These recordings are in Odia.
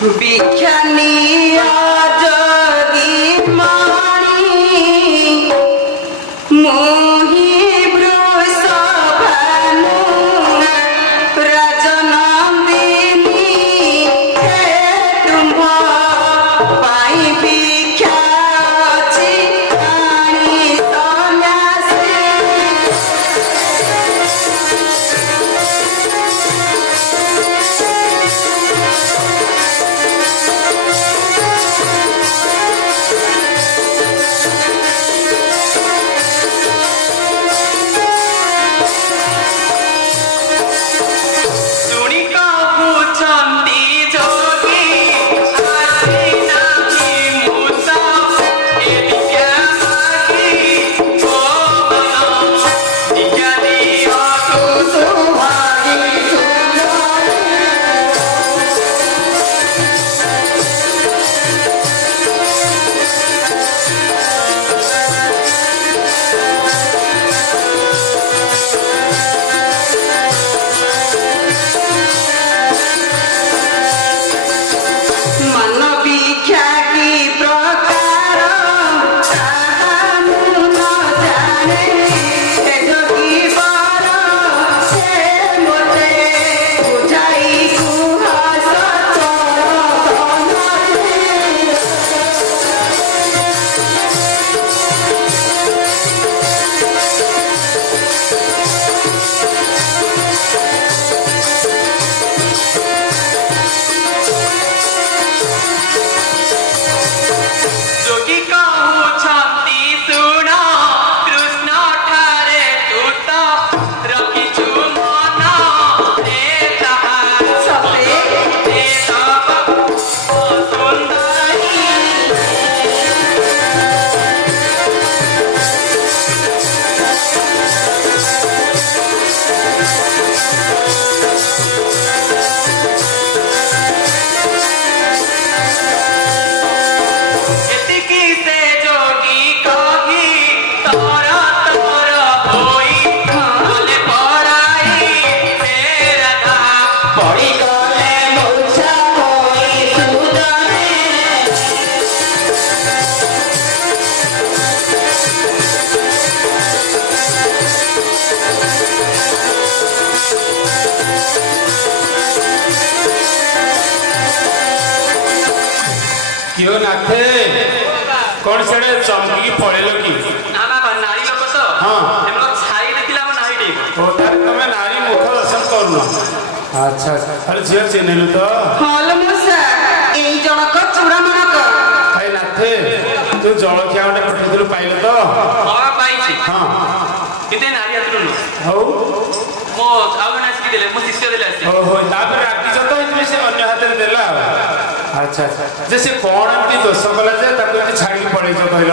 বিখ্যানিয়া যোগী মণি মোহি বৃষভানু রাজনন্দিনী হে তুম্ভ পাই ভিক্ষা ଅଛି ଆଣି ସନ୍ନ୍ୟାସୀ। ଶୁଣି କହୁଛନ୍ତି ଯୋଗୀ ଆସି ନାହିଁ ମୂଷ ଏ ଭିକ୍ଷା ମାଗି ଓ ମନ ଭିକ୍ଷା ଦିଅ ତୁ ସୁଭାଗୀ ମନ ଭିକ୍ଷା କି ପ୍ରକାର ତାହା ମୁଁ ନ ଜାଣେ। ହେ ଯୋଗୀ ବର ହେ ମୋତେ ବୁଝାଇ କୁହ ସଚର ଧନରେ। ଯୋଗୀ କହୁଛନ୍ତି ଶୁଣ କୃଷ୍ଣ ଠାରେ ତୁ ତ ରଖିଛୁ ମନ ରେ ତାହା ସତେ ଏ ସବ ସୁନ୍ଦରୀ। ଏତିକି ସେ ଯୋଗୀ କହି ତର ତର ହୋଇ ଗଲେ ପରାଇ ହେ ରାଧା ପଡ଼ିଗଲେ ମୂର୍ଚ୍ଛା ହୋଇ ସୁଦରେ। କିଓ ନାଥେ କଣ ସେଡେ ଚମକିକି ପଳେଇଲ କି? ନା ବାବା ନାରୀ ଲୋକ ତ ହଁ। ଏମିତି ଛାଇ ଦେଖିଲା ଆମ ନାରୀ ଡେଇବ। ଓ ତାହେଲେ ତମେ ନାରୀ ମୁଖ ଦର୍ଶନ କରୁନ। ଆଚ୍ଛା ଆରେ ଝିଅ ଚିହ୍ନିଲୁ ତ? ହଲ ମୂଷା ଏଇ ଜଣକ ଚୂଡ଼ାମଣକ। ଭାଇ ନାଥେ ତୁ ଜଳଖିଆ ଗୋଟେ ପଠେଇଥିଲୁ ପାଇଲୁ ତ? ହଁ ପାଇଛି ହଁ କିନ୍ତୁ ଏ ନାରୀ ହାତରୁ ନୁହଁ। ହଉ ମୋ ଆଉ ଜଣେ ଆସିକି ଦେଲେ ମୋ ଶିଷ୍ୟ ଦେଲେ ଆସି। ଓହୋ ତାପରେ ରାଗିଛ ତ ଏଥିପାଇଁ ସେ ଅନ୍ୟ ହାତରେ ଦେଲା ଆଉ। ଆଚ୍ଛା ଯେ ସେ କଣ ଏମିତି ଦୋଷ କଲା ଯେ ତାକୁ ଏମିତି ଛାଡ଼ିକି ପଳେଇଛ କହିଲ?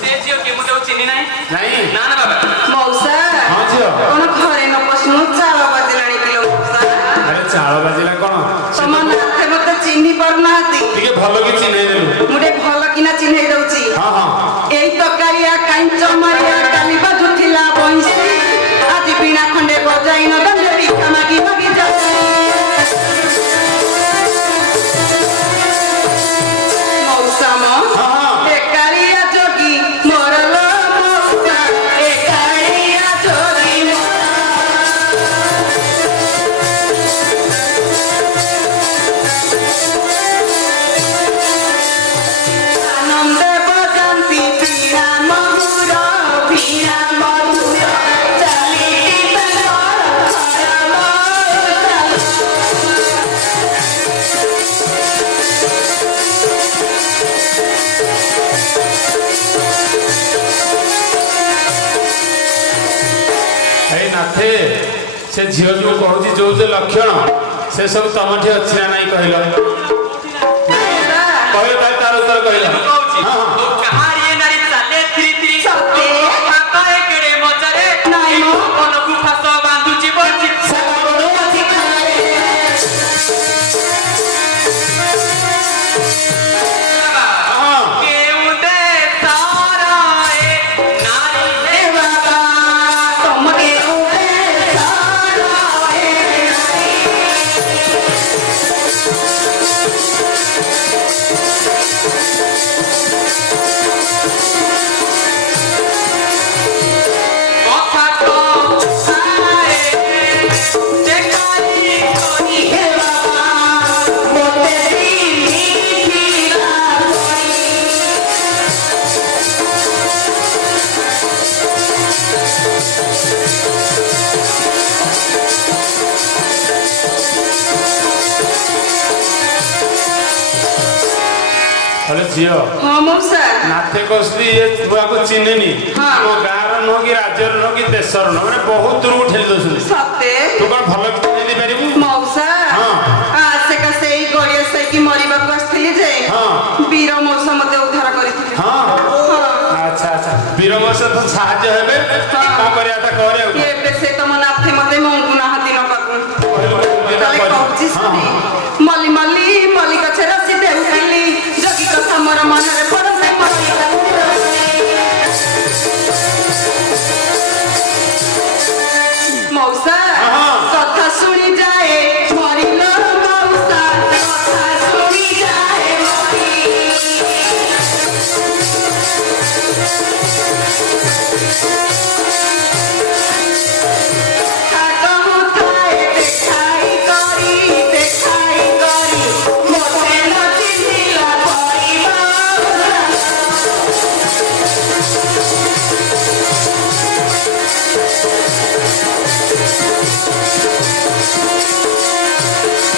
ସେ ଝିଅ କିଏ ମୁଁ ତାକୁ ଚିହ୍ନି ନାହିଁ। ନାଇଁ ନା ନା ବାବା ମଉସା ହଁ ଝିଅ କଣ ଘରେ ନ ପଶୁନୁ ଚାଳ ବାଜିଲାଣି କିଲୋ ମଉସା। ଆରେ ଚାଳ ବାଜିଲା କଣ ସେ ତମ ତ ନାଥେ ମତେ ଚିହ୍ନି ପାରୁନାହାନ୍ତି। ଟିକେ ଭଲ କି ଚିହ୍ନେଇ ଦେଲୁ। ମୁଁ ଟିକେ ଭଲ କିନା ଚିହ୍ନେଇ ଦଉଛି। ହଁ ହଁ ଏଇ ତକାରିଆ କାଞ୍ଚ ମାରିଆ କାଲି ବାଜୁଥିଲା ବଇଁଶୀ ଆଜି ବିଣା ଖଣ୍ଡେ ବଜାଇ ନ ଦେଲେ ଭିକ୍ଷା ମାଗି ମାଗି ଯାଏ। ମଉସାମ ହଁ ହଁ ଏକାଳିଆ ଯୋଗୀ ମୋର ଲୋ ମଉସା ଏକାଳିଆ ଯୋଗୀ ଆନନ୍ଦ ବଜାନ୍ତି ବୀଣା ମଧୁର ବୀଣା ମଧୁର ଚାଲିଟି ତାଙ୍କର ଖରା ମଉସା। ଏଇ ନାଥେ ସେ ଝିଅ ଯୋଉ କହୁଛି ଯୋଉ ଯୋଉ ଲକ୍ଷଣ ସେ ସବୁ ତମଠି ଅଛି ନା ନାଇଁ କହିଲ? କହିଲ ତାହେଲେ ତାର ଉତ୍ତର କହିଲ। ମୁଁ କହୁଛି ହଁ ହଁ ଓ କାହାରି ଏ ନାରୀ ଚାଲେ ଥିରି ଥିରି ସତେ? ହାତ ଏକେଡେ ମଜାରେ ନାଇଁ ମ। ମନକୁ ଫାସ ବାନ୍ଧୁଛି ବଞ୍ଚି। ସାଗର ଅଛି ଖାଏ। ହଁ କେଉଁ ଦେଶର ଏ ନାରୀ ଏ ବାବା ତମକେ ଉଡ଼େ ସାରା ଏ ଝିଅ ହଁ ମଉସା ନାଥେ କହୁଛନ୍ତି ଏ ଛୁଆକୁ ଚିହ୍ନିନି ହଁ। ଆମ ଗାଁର ନୁହଁ କି ରାଜ୍ୟର ନୁହଁ କି ଦେଶର ନୁହଁ ମାନେ ବହୁତ ଦୂରକୁ ଠେଲି ଦଉଛନ୍ତି ସତେ ତୁ କଣ ଭଲ କି ଚିହ୍ନି ପାରିବୁ ମଉସା ହଁ। ସେକା ସେଇ ଗଡ଼ିଆ ସାଇକି ମରିବାକୁ ଆସିଥିଲି ଯେ ହଁ। ବୀର ମଉସା ମତେ ଉଦ୍ଧାର କରିଥିଲେ ହଁ ହଁ। ଆଚ୍ଛା ଆଚ୍ଛା ବୀରବସ ତ ସାହାଯ୍ୟ ହେବେ ହଁ। କଣ କରିବା ତା କରେ ଆଉ ଏବେ ସେ ତମ ନାଥେ ମତେ ମଙ୍ଗୁ ନାହାନ୍ତି ନବାକୁ ତାହେଲେ କହୁଛି ହଁ ଶୁଣି ମଲି ମଲି ମଲି ଗଛରେ ରସି ଦେଉଥିଲି ଜଗି କଥା ମୋର ମନରେ ପଡ଼ୁନି ମଲି ମଉସା ହଁ। କଥା ଶୁଣି ଯାଏ ମରିଲ ମଉସା କଥା ଶୁଣି ଯାଏ ମରି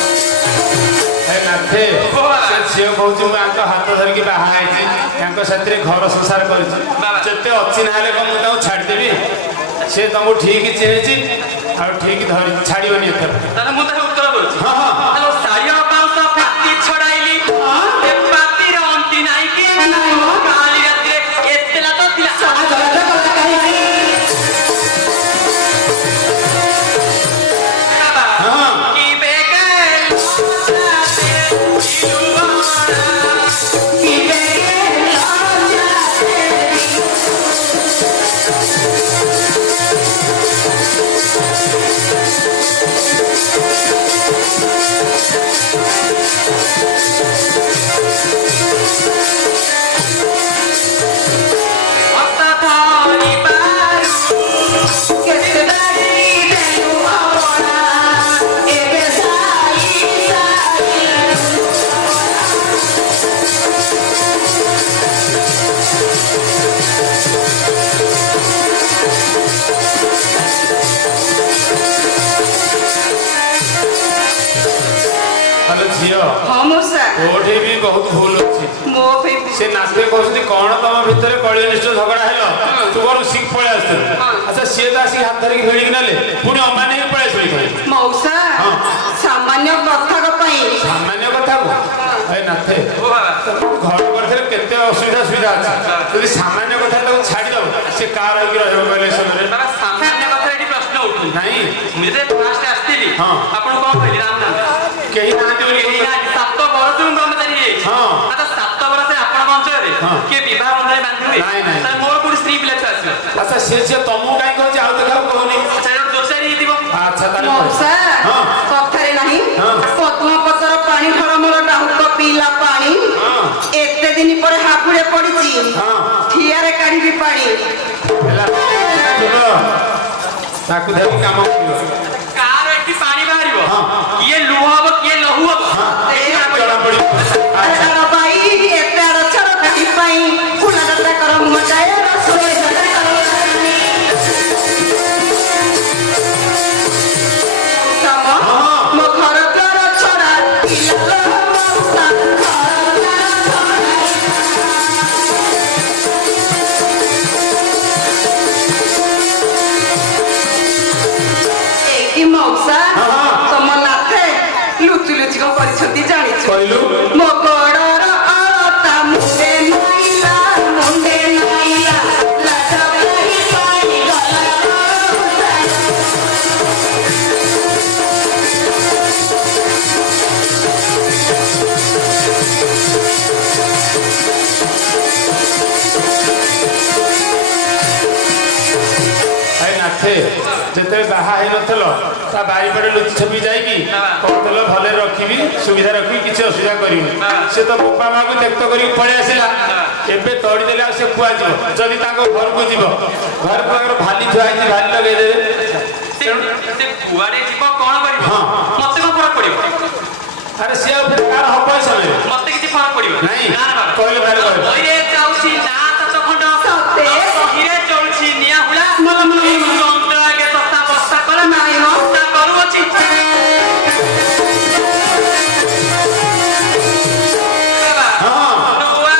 ଏ ନାଥେ ସେ ଝିଅ କହୁଛି ମୁଁ ଆଙ୍କ ହାତ ଧରିକି ବାହା ହେଇଛି ତାଙ୍କ ସାଥିରେ ଘର ସଂସାର କରିଛି ଯେତେ ଅଚିହ୍ନା ହେଲେ କଣ ମୁଁ ତାଙ୍କୁ ଛାଡ଼ିଦେବି ସେ ତମକୁ ଠିକ ଚିହ୍ନିଛି ଆଉ ଠିକ ଧରି ଛାଡ଼ିବନି ଏଥର ତାହେଲେ ମୁଁ ତାକୁ ଉତ୍ତର ଦଉଛି ହଁ ହଁ ହ୍ୟାଲୋ ସାରିଆ ପାଉସ ପାତି ଛଡାଇଲି ଏ ପାତିର ଅନ୍ତି ନାହିଁ କି କାଲି ରାତିରେ ଏତେ ଲାତ ଥିଲା ହଁ କି ବେଗେଲ ହସ୍ତା ଧରି ପାରୁ ହ୍ୟାଲୋ ଝିଅ ହଁ ମଉସା କୋଉଠି ବି ବହୁତ ଭୁଲ ଅଛି ମୋ ପାଇଁ ସେ ନାଥେ କହୁଛନ୍ତି କଣ ତମ ଭିତରେ କଳିନିଷ୍ଠ ଝଗଡା ହେଲ ତୁ କଣ ଶିଖ ପଳେଇ ଆସିଥିଲୁ ଆଚ୍ଛା ସିଏ ତ ଆସିକି ହାତ ଧରିକି ଭିଡ଼ିକି ନେଲେ ପୁଣି ଅମାନି ହେଇକି ପଳେଇ ଆସିଲେ ମଉସା ହଁ। ସାମାନ୍ୟ କଥାକ ପାଇଁ ସାମାନ୍ୟ କଥାକୁ ଏ ନାଥେ ଓ ବାବା ଘର କରିଥିଲେ କେତେ ଅସୁବିଧା ସୁବିଧା ଅଛି ଯଦି ସାମାନ୍ୟ କଥା ତାକୁ ଛାଡ଼ିଦବ ସେ କାହାର ହେଇକି ରହିବ କହିଲେ ଏ ସମୟରେ ବାବା ସାମାନ୍ୟ କଥା ଏଠି ପ୍ରଶ୍ନ ଉଠୁନି ନାଇଁ ମୁଁ ଯେତେବେଳେ ଫାଷ୍ଟ ଆସିଥିଲି ହଁ। ଆପଣ କଣ କହିଲେ ରାମଚନ୍ଦ୍ର କେହି ନାହାନ୍ତି ବୋଲି କେହି ନାହାନ୍ତି 7 ବର୍ଷରୁ ମୁଁ ବ୍ରହ୍ମଚାରୀ ହେଇଯାଇଛି ହଁ। ଆଚ୍ଛା 7 ବର୍ଷରେ ଆପଣଙ୍କ ଅଞ୍ଚଳରେ ହଁ। କିଏ ବିବାହ ବନ୍ଧନରେ ବାନ୍ଧି ହୁଏ ନାଇଁ, ନାଇଁ। ତାହେଲେ ମୋର କୋଉଠି ସ୍ତ୍ରୀ ପିଲା ଛୁଆ ଆସିବ ଆଚ୍ଛା ସେ ଝିଅ ତମକୁ କାହିଁ କହୁଛି ଆଉ ତ କାହାକୁ କହୁନି ଆଚ୍ଛା ଏଇଟା ଦୋଷାରୀ ହେଇଥିବ ଆଚ୍ଛା ତାହେଲେ ମଉସା ହଁ। କଥାରେ ନାହିଁ ହଁ। ପଦ୍ମପତ୍ର ପାଣି ଫଳମୂଳ ଡାହୁକ ପିଇଲା ପାଣି ହଁ। ଏତେ ଦିନ ପରେ ହାବୁଡେ ପଡିଛି ହଁ। ଠିଆରେ କାଢିବି ପାଣି ହେଲା ଶୁଣ, ତାକୁ ଧରି କାମ କରିବ କାହାର ଏଠି ପାଣି ବାହାରିବ ହଁ। କିଏ ଲୁହ ହବ କିଏ ଲହୁ ହବ ଦେଖିବାକୁ ପଡିବ। ଜଣା ପଡିବ ଆଚ୍ଛା ଆର ବାଇ ଏତେ ଆର ଛର କାଢି ପାଇଁ ଫୁଲା ଦାତା କର ମଜାଏ ରସୋଇ ଜଡା କର ତମ ହଁ। ମୋ ଘର ଦ୍ୱାର ଛଡା ପିଲା ମଉସା ଘର ଦ୍ୱାର ଛଡା ଏଇଠି ମଉସା ହଁ। ତମ ନାଥେ ଲୁଚି ଲୁଚି କଣ କରିଛନ୍ତି ଜାଣିଛୁ କହିଲୁ ମୋ ଗୋଡର ଅଳତା ମୁଣ୍ଡେ ନାଇଲା ଲାଜ ପାଇ ପାଇ ଗଲା ମଉସା। ଆଇ ନାଥେ ଯେତେବେଳେ ବାହା ହେଇନଥିଲ ତା ବାରିପଟେ ଲୁଚି ଛପି ଯାଇକି କହୁଥିଲ ଭଲରେ ରଖିବି ସୁବିଧା ରଖିବି କିଛି ଅସୁବିଧା କରିବିନି ସେ ତ ବାପା ମାଆକୁ ତ୍ୟକ୍ତ କରିକି ପଳେଇ ଆସିଲା ଏବେ ତଡ଼ିଦେଲେ ଆଉ ସେ କୁଆଯିବ ଯଦି ତାଙ୍କ ଘରକୁ ଯିବ ଘରକୁ ତାଙ୍କର ଭାଲି ଥୁଆ ହେଇଛି ଭାଲି ଲଗେଇଦେବେ ସେ କୁଆଡେ ଯିବ କଣ କରିବ ହଁ। ମତେ କଣ ଫରକ ପଡିବ ଆରେ ସିଏ ଆଉ ଫେରେ କାହାର ହବ ଏ ସମୟରେ ମତେ କିଛି ଫରକ ପଡିବ ନାଇଁ। ନା ନା ବାବା। କହିଲେ ଭାରି କହିଲେ। ବହିରେ ଯାଉଛି ନା ସାତ ଖଣ୍ଡ ସତେ? ବହିରେ ଚଳୁଛି ନିଆଁ ହୁଳା ମଲ ମଲ ମଲ। ଯନ୍ତ୍ର ଆଗେ ଶସ୍ତା ବସ୍ତା କଲା ନାଇଁ ମ। ବସ୍ତା କରୁଅଛି ବାବା ହଁ। ନୂଆ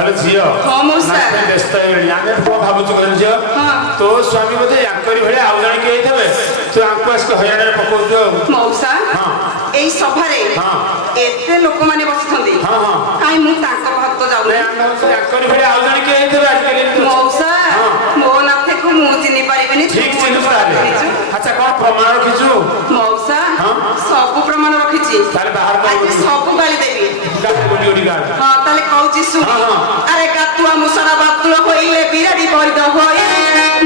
ଆରେ ଝିଅ ହଁ ମଉସା। ନାତି ବ୍ୟସ୍ତ ହେଇଗଲେଣି ଆମେ କଣ ଭାବୁଛୁ କହିଲୁ ଝିଅ ହଁ। ତୋ ସ୍ୱାମୀ ବୋଧେ ୟାଙ୍କରି ଭଳିଆ ଆଉ ଜଣେ କିଏ ହେଇଥିବେ ତୁ ଆଙ୍କୁ ଆସିକି ହଇରାଣରେ ପକଉଛୁ ଆଉ ମଉସା ହଁ। ଏଇ ସଭାରେ ହଁ। ଏତେ ଲୋକମାନେ ବସିଛନ୍ତି ହଁ ହଁ କାହିଁ ମୁଁ ତାଙ୍କ ଭକ୍ତ ଯାଉନି ଆମେ ଭାବୁଛୁ ୟାଙ୍କରି ଭଳିଆ ଆଉ ଜଣେ କିଏ ହେଇଥିବେ ଆଜିକାଲି ଏମିତି ଅଛି। ମଉସା ହଁ। ମୋ ନାଥକୁ ମୁଁ ଚିହ୍ନି ପାରିବିନି ତୁ ଠିକ ମୋ ଚିହ୍ନିଛୁ ନାଥ ତାହେଲେ ଚିହ୍ନିଛୁ। ଆଚ୍ଛା କଣ ପ୍ରମାଣ ରଖିଛୁ ମଉସା ହଁ। ସବୁ ପ୍ରମାଣ ରଖିଛି ତାହେଲେ ବାହାର କରି ଆଜି ବସିବୁ। ସବୁ ଗାଳି ଦେବି ଗୋଟି ଗୋଟି ଗାଳି ହଁ ତାହେଲେ କହୁଛି ଶୁଣି ହଁ, ହଁ। ଆରେ ଗାତୁଆ ମୁଷାରା ବାତୁଳ ହୋଇଲେ ବିରାଡ଼ି ବୈଦ ହୋଇ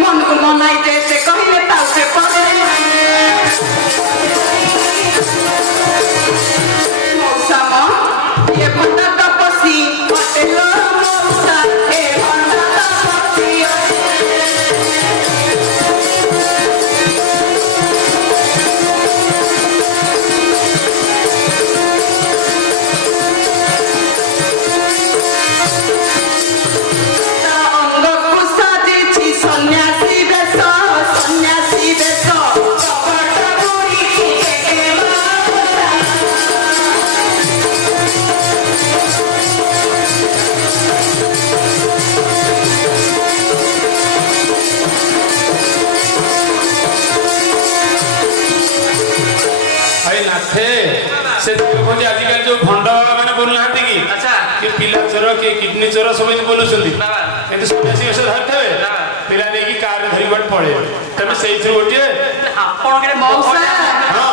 ମନକୁ ମନାଇ ଯେ ସେ କହିଲେ ତାଉ ସେ ପଦେ ମଉସା ମ ଏ ଭଣ୍ଡା ତପସି ପଟେଲ ମଉସା ଏ ଭଣ୍ଡା ତପସି ଅଙ୍ଗକୁ ସାଜିଛି ସନ୍ନ୍ୟାସୀ ବେଶ ସନ୍ନ୍ୟାସୀ ବେଶ କପଟ ବୁଡ଼ିଛି କେକେମା ଭାଇ ନାଥେ ସେ ଦେଖନ୍ତି ଆଜିକାଲି ଯୋଉ ଭଣ୍ଡ ମାନେ ବୋଲୁନାହାନ୍ତି କି ଆଚ୍ଛା କିଏ ପିଲା ଚୋର କିଏ କିଡନୀ ଚୋର ସବୁ ଏମିତି ବୋଲୁଛନ୍ତି ବାବା କିନ୍ତୁ ସନ୍ନ୍ୟାସୀ ବେଶ ଧରିଥିବେ ପିଲା ନେଇକି କାରରେ ଧରି କୁଆଡେ ପଳେଇବେ ତମେ ସେଇଥିରୁ ଗୋଟିଏ ଆପଣଙ୍କର ମଉସା ହଁ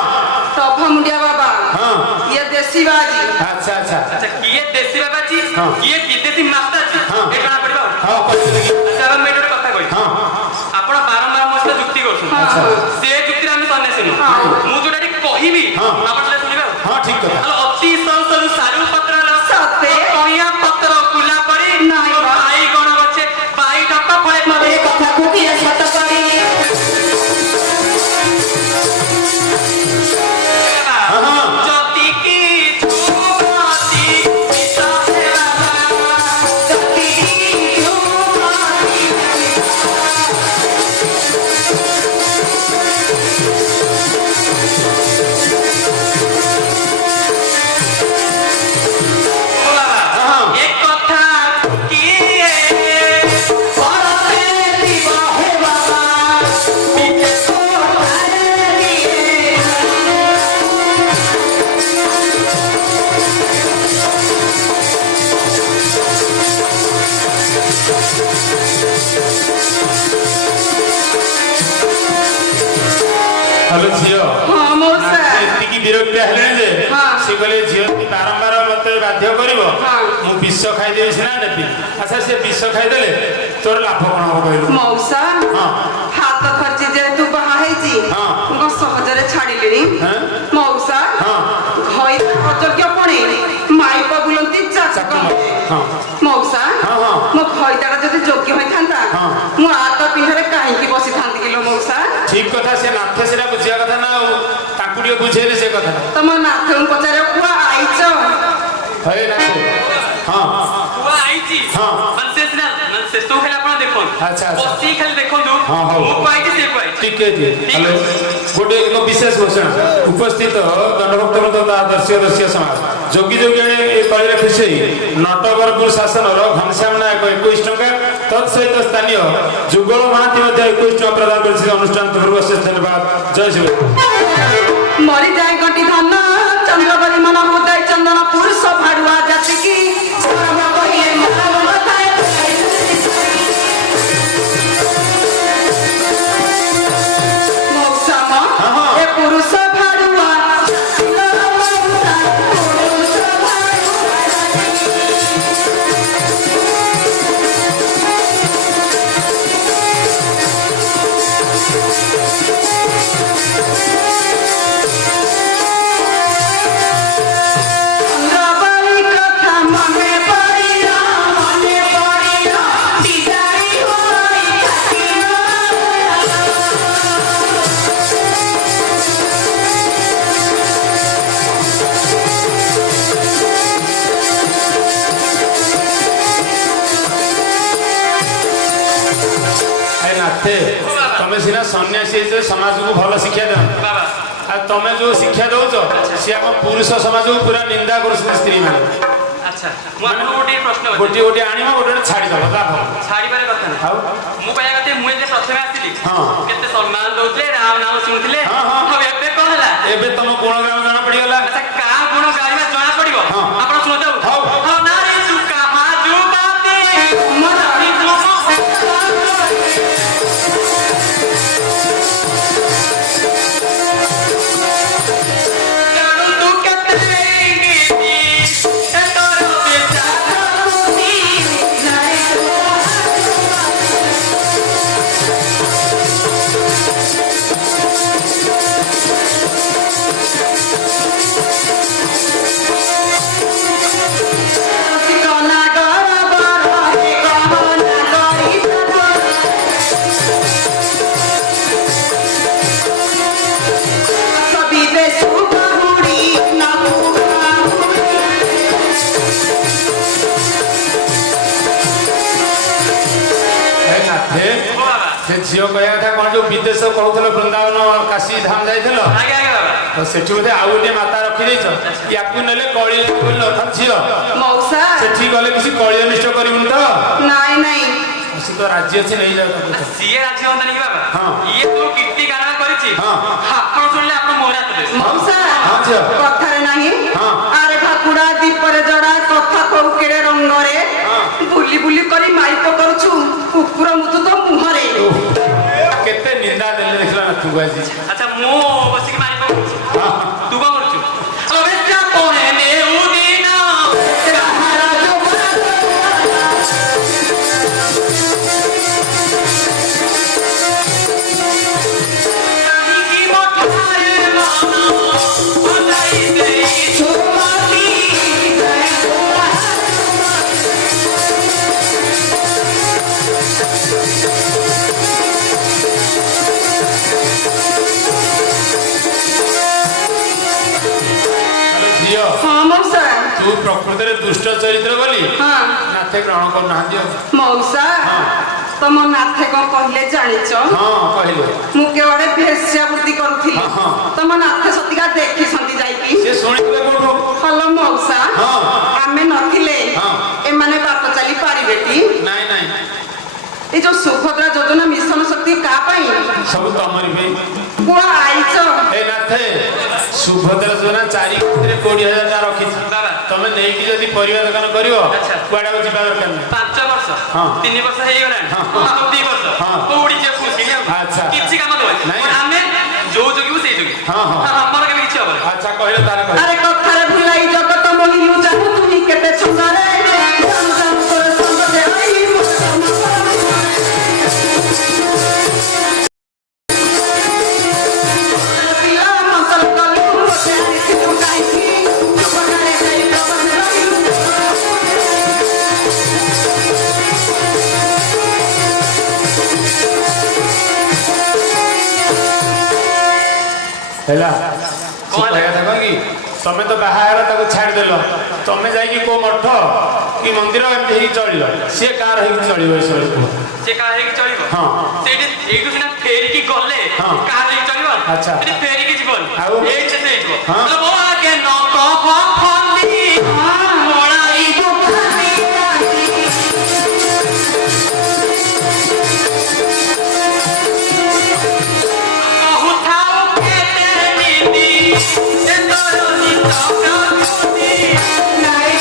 ଟଭା ମୁଣ୍ଡିଆ ବାବା ହଁ ଇଏ ଦେଶୀ ବାଜି ଆଚ୍ଛା ଆଚ୍ଛା ଆଚ୍ଛା କିଏ ଦେଶୀ ବାବାଜୀ ହଁ। କିଏ ବିଦେଶୀ ମାତାଜୀ ହଁ। ଏ ଜଣା ପଡିବ ଆଉ। ହଁ କହିଲେ ଦେଖି ଆଚ୍ଛା ବାବା, ମୁଁ ଏଇଟା ଗୋଟେ କଥା କହିବି ହଁ ଆପଣ ବାରମ୍ବାର ମୋ ସହିତ ଯୁକ୍ତି କରୁଛନ୍ତି ହଁ, ହଁ। ସେ ଯୁକ୍ତିରେ ଆମେ ସନ୍ନ୍ୟାସୀ ନୁହଁ ହଁ। ମୁଁ ଯୋଉଟା ଟିକେ କହିବି ହଁ। ଆପଣ ସେଟା ଶୁଣିବେ ଆଉ ହଁ ଠିକ କଥା ହ୍ୟାଲୋ ଅତି ସରୁ ସରୁ ସାରୁ ପତ୍ର ସତେ? କଇଁଆ ପତ୍ର କୁଲା ପରି ନାଇଁ ବା। ବାଇ ଗଣ ଗଛେ ବାଇ ଡକା ଫଳେ ମତେ ଏ କଥାକୁ କିଏ ସତ କରି ହଁ ହଁ ଯଦି କି ଝୁମତି ପିତା ଯଦି ହଁ। ଏ କଥା କିଏ ପରତେ দিব ହେ ବାବା ବିଦେଶ ଭାରିଏ ହ୍ୟାଲୋ ଝିଅ ହଁ ମଉସା ନାଥେ ଏତିକି ବିରକ୍ତ ହେଲେଣି ଯେ ହଁ। ସେ କହିଲେ ଝିଅ ଯଦି ବାରମ୍ବାର ମତେ ବାଧ୍ୟ କରିବ ହଁ। ମୁଁ ବିଷ ଖାଇଦେବି ସିନା ନେବି ଆଚ୍ଛା ସେ ବିଷ ଖାଇଦେଲେ ତୋର ଲାଭ କଣ ହବ କହିଲୁ ମଉସା ହଁ ହାତ ଖର୍ଚ୍ଚି ଯେହେତୁ ବାହା ହେଇଛି ହଁ। ମୁଁ ସହଜରେ ଛାଡ଼ିଲିଣି ହଁ। ମଉସା ହଁ ଘଇ ଅଯୋଗ୍ୟ ପଣେ ମାଇପ ବୁଲନ୍ତି ଚାଚକ ହଁ ମଉସା ହଁ, ହଁ। ମୋ ଘଇତାଟା ଯଦି ଯୋଗ୍ୟ ହୋଇଥାନ୍ତା ହଁ। ମୁଁ ଆତ ପିଣ୍ଡରେ କାହିଁକି ବସିଥାନ୍ତି କିଲୋ ମଉସା ଠିକ କଥା ସେ ନାଥେ ସେଟା ବୁଝିବା କଥା ନା ଆଉ ତାଙ୍କୁ ଟିକେ ବୁଝେଇଲେ ସେ କଥା ତମ ନାଥଙ୍କୁ ପଚାରିବ କୁଆ ଆଇଛ ହଏ ନାଥେ ହଁ କୁଆ ଆଇଛି ହଁ। ମାନେ ସେ ସିନା ମାନେ ସେ ସବୁ ଖାଲି ଆପଣ ଦେଖନ୍ତୁ ଆଚ୍ଛା, ଆଚ୍ଛା। ବସିକି ଖାଲି ଦେଖନ୍ତୁ ହଁ, ହଉ। ମୁଁ କୁଆଇଛି ସେ କୁଆଇଛି ଟିକେ ହ୍ୟାଲୋ ଗୋଟେ ଏକ ବିଶେଷ ଘୋଷଣା ଉପସ୍ଥିତ ଦଣ୍ଡଭକ୍ତ ବୃନ୍ଦ ଦର୍ଶୀୟ ଦର୍ଶୀୟ ସମାଜ ଯୋଗୀ ଯୋଗିଣୀ ଏ କଳିରେ ଖୁସି ନଟବରପୁର ଶାସନର ଘନଶ୍ୟାମ ନାୟକ 21 ଟଙ୍କା ତତ୍ ସହିତ ସ୍ଥାନୀୟ ଯୁଗଳ ମହାନ୍ତି ମଧ୍ୟ 21 ଟଙ୍କା ପ୍ରଦାନ କରିଛି ଅନୁଷ୍ଠାନ ତରଫରୁ ଅଶେଷ ଧନ୍ୟବାଦ ଜୟ ଶ୍ରୀ ମରିଯାଏ ଗଟି ଧନ ଚନ୍ଦ୍ରବରୀ ମନ ହୃଦୟ ଚନ୍ଦନ ପୁରୁଷ ଭାଡୁଆ ଜାତିକି ସର୍ବ କହିଲେ ମନ ଥାଏ ମଉସା ମ, ହଁ, ହଁ। ଏ ପୁରୁଷ ଭାଡୁଆ ଜାତିର ମଉସା, ପୁରୁଷ ଚନ୍ଦ୍ରବରୀ କଥା ମନେ ପଡ଼ିଲ ବିଦାରି ହୋଇ থাকিଲ ନାଥେ ତମେ ସିନା ସନ୍ନ୍ୟାସୀ ହେଇଛ ସମାଜକୁ ଭଲ ଶିକ୍ଷା ଦେବ ବାବା ଆଉ ତମେ ଯୋଉ ଶିକ୍ଷା ଦଉଛ ସିଏ ଆମ ପୁରୁଷ ସମାଜକୁ ପୁରା ନିନ୍ଦା କରୁଛନ୍ତି ସ୍ତ୍ରୀ ମାନେ ଆଚ୍ଛା ମୁଁ ଆପଣଙ୍କୁ ଗୋଟେ ପ୍ରଶ୍ନ ଗୋଟିଏ ଗୋଟିଏ ଆଣିବ ଗୋଟେ ଗୋଟେ ଛାଡ଼ିଦବ ଲାଭ। ଛାଡ଼ିବାର କଥା ନାହିଁ। ଆଉ ମୁଁ କହିବା କଥା ମୁଁ ଯେ ପ୍ରଥମେ ଆସିଲି ହଁ। କେତେ ସମ୍ମାନ ଦଉଥିଲେ ରାମ ନାମ ଶୁଣୁଥିଲେ ହଁ, ହଁ। ଆଉ ଏବେ କଣ ହେଲା? ଏବେ ତମ ଗୁଣଗାନ ଜଣା ପଡ଼ିଗଲା। ଆଚ୍ଛା କାହା ଗୁଣ ଗାଇବା ଜଣା ପଡିବ। ହଁ। ଆପଣ ଶୁଣନ୍ତୁ। ହଉ। ହଉ ନାରୀ ସୁକା ମାଜୁବାତି ମରାଠି ତୁମ ଜାଣୁ ତୁ କେତେ ଗୀତି ଏ ତୋର ବେଚାରା ମୁନି ନାରୀ କନା କର ବର হে କହନା କରି সবি বেশু বহুড়ি না ଏ ନାଥେ ଓ ବାବା। ସେ ଝିଅ କହିବା କଥା କଣ ଯୋଉ ବିଦେଶ କହୁଥିଲ ବୃନ୍ଦାବନ କାଶୀ ଧାମ ଯାଇଥିଲ ଆଜ୍ଞା ଆଜ୍ଞା ବାବା। ତ ସେଠି ବୋଧେ ଆଉ ଗୋଟିଏ ମାତା ରଖିଦେଇଛ ୟାକୁ ନେଲେ କଳି ବୋଲି ଅର୍ଥାତ୍ ଝିଅ মৌসা ସେଠି ଗଲେ କିଛି କଳି ଅନିଷ୍ଟ କରିବୁନି ତ? নাই নাই ସେ ତ ରାଜି ଅଛି ନେଇଯାଉ ତାକୁ। ସିଏ ରାଜି ହୁଅନ୍ତାନି କି ବାବା? ହଁ। ଇଏ ଯୋଉ କୀର୍ତ୍ତି ଗାନା କରିଛି ହଁ। ଆପଣ ଶୁଣିଲେ ଆପଣ ମୋହରା ଦେବେ। মৌসা ହଁ ଝିଅ। কথারে নাহি ହଁ। আরে ঠাকুরা দীপরে জড়া কথা কৌ কেড়ে রঙ্গরে বুলি বুলি କରି মাইক କରୁଛୁ କୁକୁର ମୁତୁ ତ ମୁହଁରେ କେତେ ନିନ୍ଦା ଦେଲେ ଦେଖିଲ ନାଥୁକୁ ଆଜି। ଆଚ୍ଛା ମୁଁ ବସିକି ମାରି ପକଉଛି। ହଁ। ତୁ କଣ କରୁଛୁ? ଅବେଚ୍ଛା ପହେ ନେଉଦିନ କାହାର କାହିଁକି ମଠାରେ ମନ ବଜାଇ ଦେଇଛୁ ସୁମତି ଝିଅ ହଁ ମଉସା ତୁ ପ୍ରକୃତରେ ଦୁଷ୍ଟ ଚରିତ୍ର ବୋଲି ହଁ ନାଥେ ଗ୍ରହଣ କରୁନାହାନ୍ତି ଆଉ। ମଉସା ହଁ। ତମ ନାଥେ କଣ କହିଲେ ଜାଣିଛ ହଁ କହିଲେ ମୁଁ କେବଳ ଭେସ୍ୟାବୃତ୍ତି କରୁଥିଲି ହଁ, ହଁ। ତମ ନାଥେ ସତିକା ଦେଖିଛନ୍ତି ଯାଇକି ସେ ଶୁଣିଥିଲେ କୋଉଠୁ? ହଲୋ ମଉସା ହଁ। ଆମେ ନଥିଲେ ହଁ। ଏମାନେ ବାଟ ଚାଲି ପାରିବେ କି ନାଇଁ ନାଇଁ ଏ ଯୋଉ ସୁଭଦ୍ରା ଯୋଜନା ମିଶନ ଶକ୍ତି କା ପାଇଁ ସବୁ ତମରି ପାଇଁ। କୁଆ ଆଇଛ ଏ ନାଥେ ସୁଭଦ୍ରା ଯୋଜନା 4,20,000 ଟଙ୍କା ରଖିଛି। ବାବା। ତମେ ନେଇକି ଯଦି ପରିବା ଦୋକାନ କରିବ ଆଚ୍ଛା। କୁଆଡେ ଆଉ ଯିବା ଦରକାର ନାହିଁ। 5 ବର୍ଷ ହଁ। 3 ବର୍ଷ ହେଇଗଲାଣି ହଁ। ଆଉ 2 ବର୍ଷ ହଁ। କୋଉଠି ଯିବ ଖୁସି ଆଚ୍ଛା। କିଛି କାମ ଦେବନି ନାଇଁ। ଆମେ ଯୋଉ ଯୋଗିବୁ ସେଇ ଯୋଗୀ ହଁ, ହଁ। ଆମର କେବେ କିଛି ହବନି। ଆଚ୍ଛା କହିଲେ ତାର କହିଲେ ଆରେ କଥାରେ ଭୁলাই ଜଗତ ମହିଲୁ ଜାଣୁ ତୁହି କେତେ ଛନ୍ଦରେ ଜାଣୁ ଜାଣୁ ତୋର ଛନ୍ଦରେ ଆଇ ମୋର ପିଲା ମନ୍ତର କଲୁ ମୋତେ ଆଣିଥିଲୁ କାହିଁକି ଜଗତରେ ଯାଇ ଜଗତରେ ରହିଲୁ ହେଲା କଣ ହେଲା? କହିବା କଥା କି ତମେ ତ ବାହା ହେଲା ତାକୁ ଛାଡ଼ିଦେଲ ତମେ ଯାଇକି କୋଉ ମଠ କି ମନ୍ଦିର ଏମିତି ହେଇକି ଚଳିଲ ସିଏ କାହାର ହେଇକି ଚଳିବ ଏସବୁ କୁହ। ସେ କାହା ହେଇକି ଚଳିବ ହଁ। ସେଇଠି ଏଇଠୁ ସିନା ଫେରିକି ଗଲେ ହଁ। କାହା ହେଇକି ଚଳିବ ଆଚ୍ଛା। ସେଠି ଫେରିକି ଯିବନି ଆଉ? ଏଇଠି ଶେଷ ହେଇଯିବ ହଁ। ମୋ ଆଗେ ନ କହ ଖଲି ମଳାଇ କହୁଥାଉ କେତେ ନିନ୍ଦି ଏ ତୋର ନିତ ପ୍ରକୃତି ନାଇଁ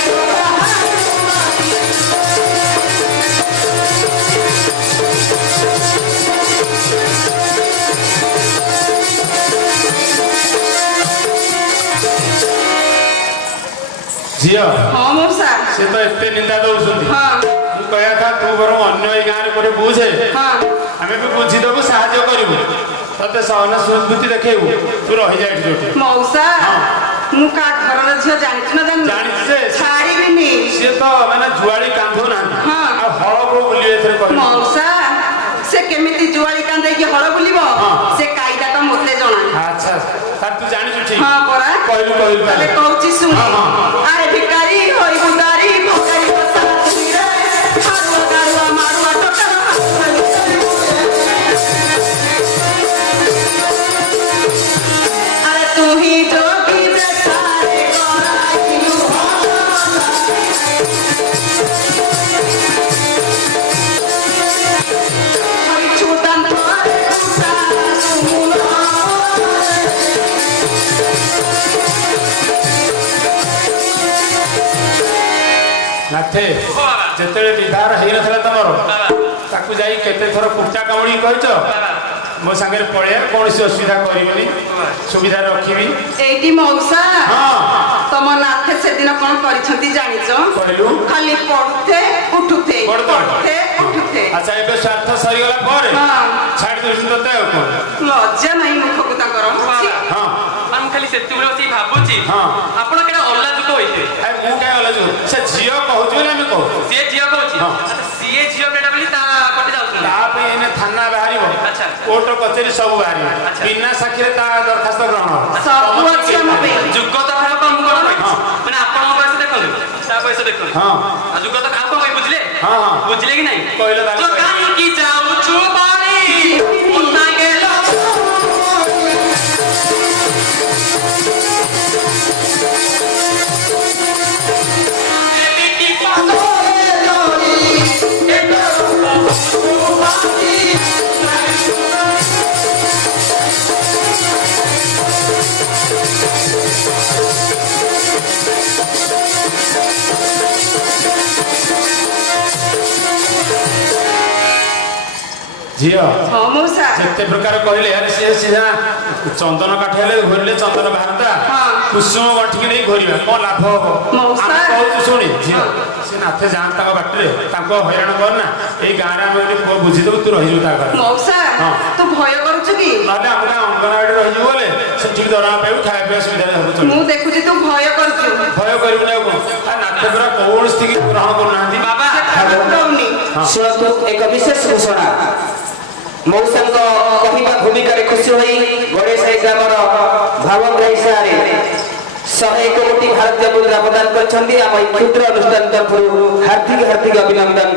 ଝିଅ ହଁ ମଉସା ସେ ତ ଏତେ ନିନ୍ଦା ଦଉଛନ୍ତି ହଁ ମୁଁ କହିବା କଥା ତୁ ବରଂ ଅନ୍ୟ ଏଇ ଗାଁରେ କୋଉଠି ବୁଝେ ହଁ ଆମେ ବି ବୁଝିଦବୁ ସାହାଯ୍ୟ କରିବୁ ତତେ ସହାନୁଭୂତି ଦେଖେଇବୁ ତୁ ରହିଯା ଏଠି ଯୋଉଠି। ମଉସା ମୁଁ କା ଘରର ଝିଅ ଜାଣିଛୁ ନା ଜାଣିନି ଜାଣିଛି ଯେ ଛାଡ଼ିବିନି ସିଏ ତ ମାନେ ଜୁଆଳି କାନ୍ଧୁନାହାନ୍ତି ହଁ। ଆଉ ହଳ କୋଉ ବୁଲିବେ ଏଥିରେ କହିବୁ। ମଉସା ସେ କେମିତି ଜୁଆଳି କାନ୍ଦେଇକି ହଳ ବୁଲିବ ହଁ। ସେ କାଇଦା ତ ମୋତେ ଜଣା ଆଚ୍ଛା ତାହେଲେ ତୁ ଜାଣିଛୁ ଠିକ ହଁ ପରା କହିଲୁ କହିଲୁ ତାହେଲେ ତାହେଲେ କହୁଛି ଶୁଣ ହଁ, ହଁ। ଆରେ ଭିକାରୀ ହୋଇ ବୁଦାରୀ ଭକାରୀ ବସା ତୁମିରେ ହାରୁଆ ଗାରୁଆ ମାରୁଆ ଟୋଟାର ଆରେ ତୁ ହିଁ ଯୋଗୀ ବେଟାରେ କରାଇଲୁ ବାବା। ଯେତେବେଳେ ବିବାହ ହେଇନଥିଲା ତମର ବାବା ତାକୁ ଯାଇ କେତେ ଥର କୁଟା କାମୁଡ଼ି କହିଛ ବାବା ମୋ ସାଙ୍ଗରେ ପଳେଇବା କୌଣସି ଅସୁବିଧା କରିବିନି ସୁବିଧା ରଖିବି। ଏଇଠି ମଉସା ହଁ ତମ ନାଥେ ସେଦିନ କଣ କରିଛନ୍ତି ଜାଣିଛ? କହିଲୁ ଖାଲି ପଢୁଥେ ଉଠୁଥେ ପଢୁଥେ। ଉଠୁଥେ। ଆଚ୍ଛା ଏବେ ସ୍ୱାର୍ଥ ସରିଗଲା ପରେ ହଁ ଛାଡ଼ି ଦେଉଛନ୍ତି ତତେ ଆଉ କଣ? ଲଜ୍ଜା ନାହିଁ ମୁଖକୁ ତାଙ୍କର। ଛି। ହଁ ମୁଁ ଖାଲି ସେତେବେଳେ ବସିକି ଭାବୁଛି ହଁ। ଆପଣ କେଟା ଅଲାଜୁକ ହୋଇଥିବେ। ଆରେ ମୁଁ କାହିଁ ଅଲଗା ଯିବୁ ସେ ଝିଅ କହୁଛି ବୋଲି ଆମେ କହୁ ସିଏ ଝିଅ କହୁଛି ହଁ। ଆଚ୍ଛା, ସିଏ ଝିଅ ବେଟା ବୋଲି ତା କଟି ଯାଉଛନ୍ତି। ତା ପାଇଁ ଏଇନେ ଥାନା ବାହାରିବ ଆଚ୍ଛା। କୋର୍ଟ କଚେରୀ ସବୁ ବାହାରିବ ଆଚ୍ଛା। ବିନା ସାକ୍ଷୀରେ ତା ଦରଖାସ୍ତ ଗ୍ରହଣ ହବ। ସବୁ ତମର ଅଛି କିଏ ଆମ ନାହିଁ? ପାଇଁ। ଯୁଗ ତ ଖରାପ କଣ ମୁଁ କଣ କହିବି? ହଁ। ମାନେ ଆପଣଙ୍କ ବୟସ ଦେଖନ୍ତୁ ତା ବୟସ ଦେଖନ୍ତୁ ହଁ ଆଉ ଯୁଗ ତ ଖାପ କଣ ବୁଝିଲେ ହଁ ହଁ ବୁଝିଲେ କି ନାଇଁ? କହିଲ ତାହେଲେ। ତ କାହିଁକି ଯାଉଛୁ ବାଡ଼ି ପୋତା ଗେଲ ଏମିତି ପାଗଳରେ ଦୋଳି ଝିଅ ହଁ ମଉସା ଯେତେ ପ୍ରକାର କହିଲେ ଆରେ ସିଏ ସିନା ଚନ୍ଦନ କାଠ ହେଲେ ଘୋରିଲେ ଚନ୍ଦନ ବାହାରନ୍ତା ହଁ। କୁସୁମ ଗଣ୍ଠିକି ନେଇ ଘୋରିବା କଣ ଲାଭ ହବ? ମଉସା। ଆମେ କହୁଛୁ ଶୁଣି ଝିଅ ସେ ନାଥେ ଯାଆନ୍ତି ତାଙ୍କ ବାଟରେ ତାଙ୍କୁ ହଇରାଣ କର ନା ଏଇ ଗାଁରେ ଆମେ ଗୋଟେ ପୁଅ ବୁଝିଦେବୁ ତୁ ରହିଯିବୁ ତା ଘରେ ମଉସା ହଁ। ତୁ ଭୟ କରୁଛୁ କି? ନହେଲେ ଆମ ଗାଁ ଅଙ୍ଗନବାଡିରେ ରହିଯିବୁ ବୋଲେ ସେଠିକି ଦରମା ପାଇବୁ ଖାଇବା ପିଇବା ସୁବିଧାରେ ହବ ଚଳିବ। ମୁଁ ଦେଖୁଛି ତୁ ଭୟ କରୁଛୁ। ଭୟ କରିବୁନି ଆଉ କଣ ଆ ନାଥେ ପୁରା କୌଣସି ଗ୍ରହଣ କରୁନାହାନ୍ତି ବାବା ଖାଇବାକୁ ଦଉନି। ହଁ। ଶୁଣନ୍ତୁ ଏକ ବିଶେଷ ଘୋଷଣା ମଉସାଙ୍କ କହିବା ଭୂମିକାରେ ଖୁସି ହୋଇ ଗଣେଶାଇ ଗ୍ରାମର ଭାବଗ୍ରାହୀ ସାରେ 101 କୋଟି ଭାରତୀୟ ମୁଦ୍ରା ପ୍ରଦାନ କରିଛନ୍ତି। ଆମ ଏହି କ୍ଷୁଦ୍ର ଅନୁଷ୍ଠାନ ତରଫରୁ ହାର୍ଦ୍ଦିକ ଅଭିନନ୍ଦନ।